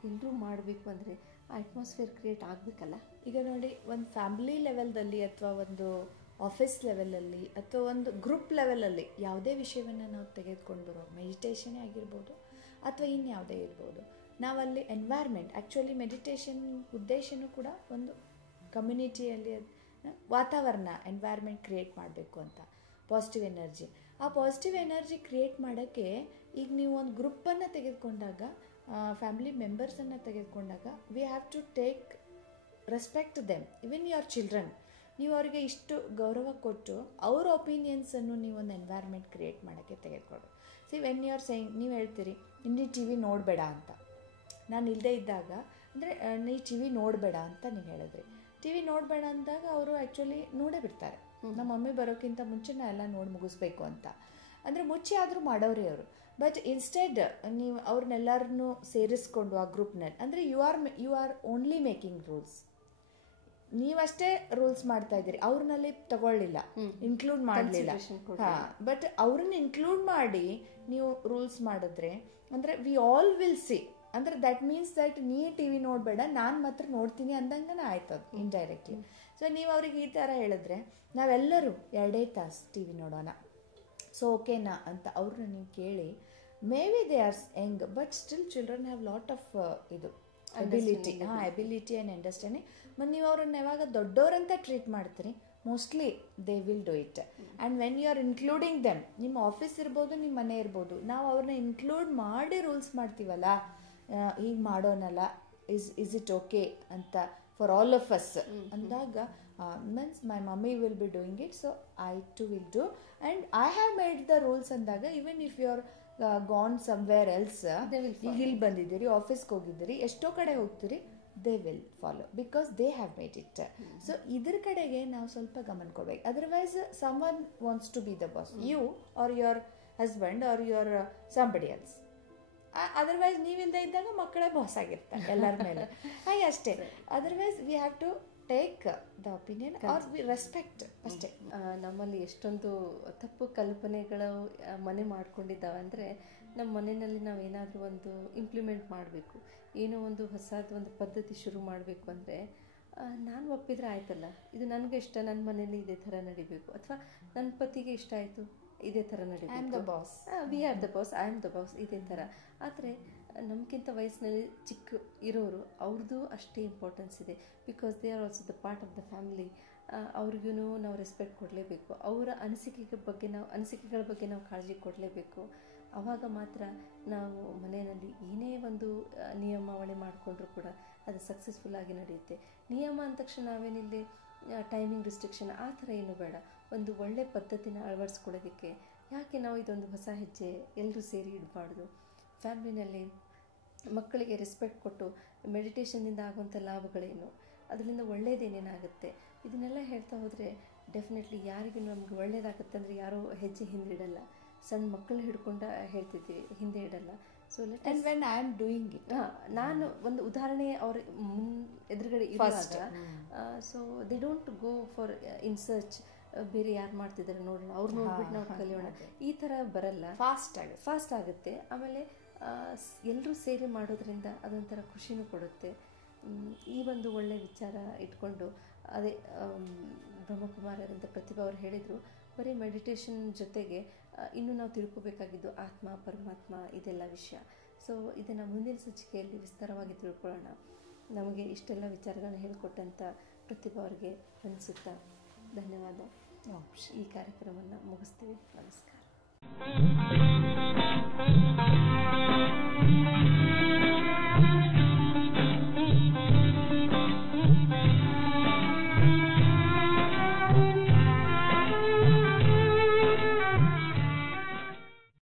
ಎಲ್ಲರೂ ಮಾಡಬೇಕು ಅಂದರೆ ಅಟ್ಮಾಸ್ಫಿಯರ್ ಕ್ರಿಯೇಟ್ ಆಗಬೇಕಲ್ಲ. ಈಗ ನೋಡಿ, ಒಂದು ಫ್ಯಾಮಿಲಿ ಲೆವೆಲ್ದಲ್ಲಿ ಅಥವಾ ಒಂದು ಆಫೀಸ್ ಲೆವೆಲಲ್ಲಿ ಅಥವಾ ಒಂದು ಗ್ರೂಪ್ ಲೆವೆಲಲ್ಲಿ ಯಾವುದೇ ವಿಷಯವನ್ನು ನಾವು ತೆಗೆದುಕೊಂಡು ಬರೋ, ಮೆಡಿಟೇಷನ್ನೇ ಆಗಿರ್ಬೋದು ಅಥವಾ ಇನ್ಯಾವುದೇ ಇರ್ಬೋದು, ನಾವಲ್ಲಿ ಎನ್ವೈರ್ಮೆಂಟ್ ಆ್ಯಕ್ಚುಲಿ ಮೆಡಿಟೇಷನ್ ಉದ್ದೇಶನೂ ಕೂಡ ಒಂದು ಕಮ್ಯುನಿಟಿಯಲ್ಲಿ ವಾತಾವರಣ ಎನ್ವೈರ್ಮೆಂಟ್ ಕ್ರಿಯೇಟ್ ಮಾಡಬೇಕು ಅಂತ, ಪಾಸಿಟಿವ್ ಎನರ್ಜಿ. ಆ ಪಾಸಿಟಿವ್ ಎನರ್ಜಿ ಕ್ರಿಯೇಟ್ ಮಾಡೋಕ್ಕೆ ಈಗ ನೀವು ಒಂದು ಗ್ರೂಪನ್ನು ತೆಗೆದುಕೊಂಡಾಗ, ಫ್ಯಾಮಿಲಿ ಮೆಂಬರ್ಸನ್ನು ತೆಗೆದುಕೊಂಡಾಗ we have to take respect them, even your children. ನೀವು ಅವರಿಗೆ ಇಷ್ಟು ಗೌರವ ಕೊಟ್ಟು ಅವರ ಒಪಿನಿಯನ್ಸನ್ನು ನೀವು ಒಂದು ಎನ್ವೈರ್ಮೆಂಟ್ ಕ್ರಿಯೇಟ್ ಮಾಡೋಕ್ಕೆ ತೆಗೆದುಕೊಡು. See when you are saying, ನೀವು ಹೇಳ್ತೀರಿ ಇನ್ನೀ ಟಿ ವಿ ನೋಡಬೇಡ ಅಂತ. ನಾನು ಇಲ್ಲದೇ ಇದ್ದಾಗ ಅಂದರೆ ನೀ ಟಿ ವಿ ನೋಡಬೇಡ ಅಂತ ನೀವು ಹೇಳಿದ್ರಿ. ಟಿ ವಿ ನೋಡಬೇಡ ಅಂದಾಗ ಅವರು ಆ್ಯಕ್ಚುಲಿ ನೋಡೇ ಬಿಡ್ತಾರೆ. ನಮ್ಮ ಮಮ್ಮಿ ಬರೋಕ್ಕಿಂತ ಮುಂಚೆ ನಾ ಎಲ್ಲ ನೋಡಿ ಮುಗಿಸ್ಬೇಕು ಅಂತ ಅಂದರೆ ಮುಚ್ಚಿ ಆದರೂ ಮಾಡೋರೇ ಅವರು. ಬಟ್ ಇನ್ಸ್ಟೆಡ್ ನೀವು ಅವ್ರನ್ನೆಲ್ಲರನ್ನೂ ಸೇರಿಸ್ಕೊಂಡು ಆ ಗ್ರೂಪ್ನಲ್ಲಿ, ಅಂದರೆ you are only making rules. ನೀವಷ್ಟೇ ರೂಲ್ಸ್ ಮಾಡ್ತಾ ಇದ್ದೀರಿ, ಅವ್ರನ್ನಲ್ಲಿ ತಗೊಳ್ಳಿಲ್ಲ, ಇನ್ಕ್ಲೂಡ್ ಮಾಡಲಿಲ್ಲ. ಬಟ್ ಅವ್ರನ್ನ ಇನ್ಕ್ಲೂಡ್ ಮಾಡಿ ನೀವು ರೂಲ್ಸ್ ಮಾಡಿದ್ರೆ ಅಂದರೆ ವಿ ಆಲ್ ವಿಲ್ ಸಿ, ಅಂದರೆ ದಟ್ ಮೀನ್ಸ್ ದಟ್ ನೀ ಟಿ ವಿ ನೋಡಬೇಡ, ನಾನು ಮಾತ್ರ ನೋಡ್ತೀನಿ ಅಂದಂಗೆ ಆಯ್ತದ ಇಂಡೈರೆಕ್ಟ್ಲಿ. ಸೊ ನೀವು ಅವ್ರಿಗೆ ಈ ಥರ ಹೇಳಿದ್ರೆ ನಾವೆಲ್ಲರೂ 2 ತಾಸು ಟಿ ವಿ ನೋಡೋಣ, ಸೊ ಓಕೆನಾ ಅಂತ ಅವ್ರನ್ನ ನೀವು ಕೇಳಿ, maybe they are young but still children have lot of ಇದು ಎಬಿಲಿಟಿ ಆ್ಯಂಡ್ ಅಂಡರ್ಸ್ಟ್ಯಾಂಡಿಂಗ್. ಮತ್ತು ನೀವು ಅವ್ರನ್ನ ಯಾವಾಗ ದೊಡ್ಡವರಂತ ಟ್ರೀಟ್ ಮಾಡ್ತೀರಿ, mostly they will do it. And when you are including them, ನಿಮ್ಮ ಆಫೀಸ್ ಇರ್ಬೋದು, ನಿಮ್ಮ ಮನೆ ಇರ್ಬೋದು, ನಾವು ಅವ್ರನ್ನ ಇನ್ಕ್ಲೂಡ್ ಮಾಡಿ ರೂಲ್ಸ್ ಮಾಡ್ತೀವಲ್ಲ, ಹೀಗೆ ಮಾಡೋನಲ್ಲ, ಇಸ್ ಇಟ್ ಓಕೆ ಅಂತ ಫಾರ್ ಆಲ್ ಆಫ್ ಅಸ್ ಅಂದಾಗ, means my mummy will be doing it, so I too will do, and I have made the rules ಅಂದಾಗ, even if you are gone somewhere else, ಈಗ ಇಲ್ಲಿ ಬಂದಿದ್ದೀರಿ, ಆಫೀಸ್ಗೆ ಹೋಗಿದ್ದೀರಿ, ಎಷ್ಟೋ ಕಡೆ ಹೋಗ್ತೀರಿ, they will follow because they have made it. So ಇದ್ರ ಕಡೆಗೆ ನಾವು ಸ್ವಲ್ಪ ಗಮನ ಕೊಡ್ಬೇಕು. Otherwise someone wants to be the boss, you are your husband or your somebody else. Otherwise ನೀವಿಲ್ಲದೆ ಇದ್ದಾಗ ಮಕ್ಕಳೇ ಬಾಸ್ ಆಗಿರ್ತಾರೆ ಎಲ್ಲರ ಮೇಲೆ, ಹಾಗೆ ಅಷ್ಟೇ. Otherwise we have to take the opinion or we respect ಅಷ್ಟೇ. ನಮ್ಮಲ್ಲಿ ಎಷ್ಟೊಂದು ತಪ್ಪು ಕಲ್ಪನೆಗಳು ಮನೆ ಮಾಡ್ಕೊಂಡಿದ್ದಾವೆ. ಅಂದರೆ ನಮ್ಮ ಮನೆಯಲ್ಲಿ ನಾವು ಏನಾದರೂ ಒಂದು ಇಂಪ್ಲಿಮೆಂಟ್ ಮಾಡಬೇಕು, ಏನೋ ಒಂದು ಹೊಸದು ಒಂದು ಪದ್ಧತಿ ಶುರು ಮಾಡಬೇಕು ಅಂದರೆ, ನಾನು ಒಪ್ಪಿದರೆ ಆಯ್ತಲ್ಲ, ಇದು ನನಗೆ ಇಷ್ಟ, ನನ್ನ ಮನೇಲಿ ಇದೇ ಥರ ನಡಿಬೇಕು, ಅಥವಾ ನನ್ನ ಪತಿಗೆ ಇಷ್ಟ ಆಯಿತು ಇದೇ ಥರ ನಡಿಬೇಕು, I am the boss, we are the boss, I am the boss, ಇದೇ ಥರ. ಆದರೆ ನಮಗಿಂತ ವಯಸ್ಸಿನಲ್ಲಿ ಚಿಕ್ಕ ಇರೋರು, ಅವ್ರದ್ದು ಅಷ್ಟೇ ಇಂಪಾರ್ಟೆನ್ಸ್ ಇದೆ, because they are also the part of the family. ಅವ್ರಿಗೂ ನಾವು ರೆಸ್ಪೆಕ್ಟ್ ಕೊಡಲೇಬೇಕು, ಅವರ ಅನಿಸಿಕೆಗಳ ಬಗ್ಗೆ ನಾವು ಕಾಳಜಿ ಕೊಡಲೇಬೇಕು. ಆವಾಗ ಮಾತ್ರ ನಾವು ಮನೆಯಲ್ಲಿ ಏನೇ ಒಂದು ನಿಯಮಾವಳಿ ಮಾಡಿಕೊಂಡ್ರೂ ಕೂಡ ಅದು ಸಕ್ಸಸ್ಫುಲ್ಲಾಗಿ ನಡೆಯುತ್ತೆ. ನಿಯಮ ಅಂದ ತಕ್ಷಣ ನಾವೇನಿಲ್ಲಿ ಟೈಮಿಂಗ್ ರಿಸ್ಟ್ರಿಕ್ಷನ್ ಆ ಥರ ಏನೂ ಬೇಡ, ಒಂದು ಒಳ್ಳೆ ಪದ್ಧತಿನ ಅಳವಡಿಸ್ಕೊಳ್ಳೋದಕ್ಕೆ ಯಾಕೆ ನಾವು ಇದೊಂದು ಹೊಸ ಹೆಜ್ಜೆ ಎಲ್ಲರೂ ಸೇರಿ ಇಡಬಾರ್ದು. ಫ್ಯಾಮಿಲಿನಲ್ಲಿ ಮಕ್ಕಳಿಗೆ ರೆಸ್ಪೆಕ್ಟ್ ಕೊಟ್ಟು ಮೆಡಿಟೇಷನ್ನಿಂದ ಆಗುವಂಥ ಲಾಭಗಳೇನು, ಅದರಿಂದ ಒಳ್ಳೆಯದೇನೇನಾಗುತ್ತೆ, ಇದನ್ನೆಲ್ಲ ಹೇಳ್ತಾ ಹೋದರೆ ಡೆಫಿನೆಟ್ಲಿ ಯಾರಿಗೂ ನಮ್ಗೆ ಒಳ್ಳೇದಾಗುತ್ತೆ ಅಂದರೆ ಯಾರೋ ಹೆಜ್ಜೆ ಹಿಂದಿಡಲ್ಲ. ಸಣ್ಣ ಮಕ್ಕಳು ಹಿಡ್ಕೊಂಡು ಹೇಳ್ತಿದ್ದೀವಿ, ಹಿಂದೆ ಇಡಲ್ಲ. So let when I am doing it, ನಾನು ಒಂದು ಉದಾಹರಣೆ ಅವ್ರ ಎದುರುಗಡೆ ಇರುವಾಗ, so they don't go for in search, ಬೇರೆ ಯಾರು ಮಾಡ್ತಿದ್ದಾರೆ ನೋಡೋಣ, ಅವ್ರು ನೋಡ್ಬಿಟ್ಟು ನಾವು ಕಲಿಯೋಣ, ಈ ಥರ ಬರಲ್ಲ, ಫಾಸ್ಟ್ ಆಗುತ್ತೆ. ಆಮೇಲೆ ಎಲ್ಲರೂ ಸೇರಿ ಮಾಡೋದ್ರಿಂದ ಅದೊಂಥರ ಖುಷಿನೂ ಕೊಡುತ್ತೆ. ಈ ಒಂದು ಒಳ್ಳೆಯ ವಿಚಾರ ಇಟ್ಕೊಂಡು, ಅದೇ ಬ್ರಹ್ಮಕುಮಾರರಿಂದ ಪ್ರತಿಭಾ ಅವರು ಹೇಳಿದರು, ಬರೀ ಮೆಡಿಟೇಷನ್ ಜೊತೆಗೆ ಇನ್ನೂ ನಾವು ತಿಳ್ಕೊಬೇಕಾಗಿದ್ದು ಆತ್ಮ, ಪರಮಾತ್ಮ, ಇದೆಲ್ಲ ವಿಷಯ. ಸೊ ಇದನ್ನು ಮುಂದಿನ ಸಂಚಿಕೆಯಲ್ಲಿ ವಿಸ್ತಾರವಾಗಿ ತಿಳ್ಕೊಳ್ಳೋಣ. ನಮಗೆ ಇಷ್ಟೆಲ್ಲ ವಿಚಾರಗಳನ್ನ ಹೇಳಿಕೊಟ್ಟಂಥ ಪ್ರತಿಭಾ ಅವರಿಗೆ ವಂದಿಸುತ್ತಾ ಧನ್ಯವಾದ. ಈ ಕಾರ್ಯಕ್ರಮವನ್ನು ಮುಗಿಸ್ತೀವಿ. ನಮಸ್ಕಾರ.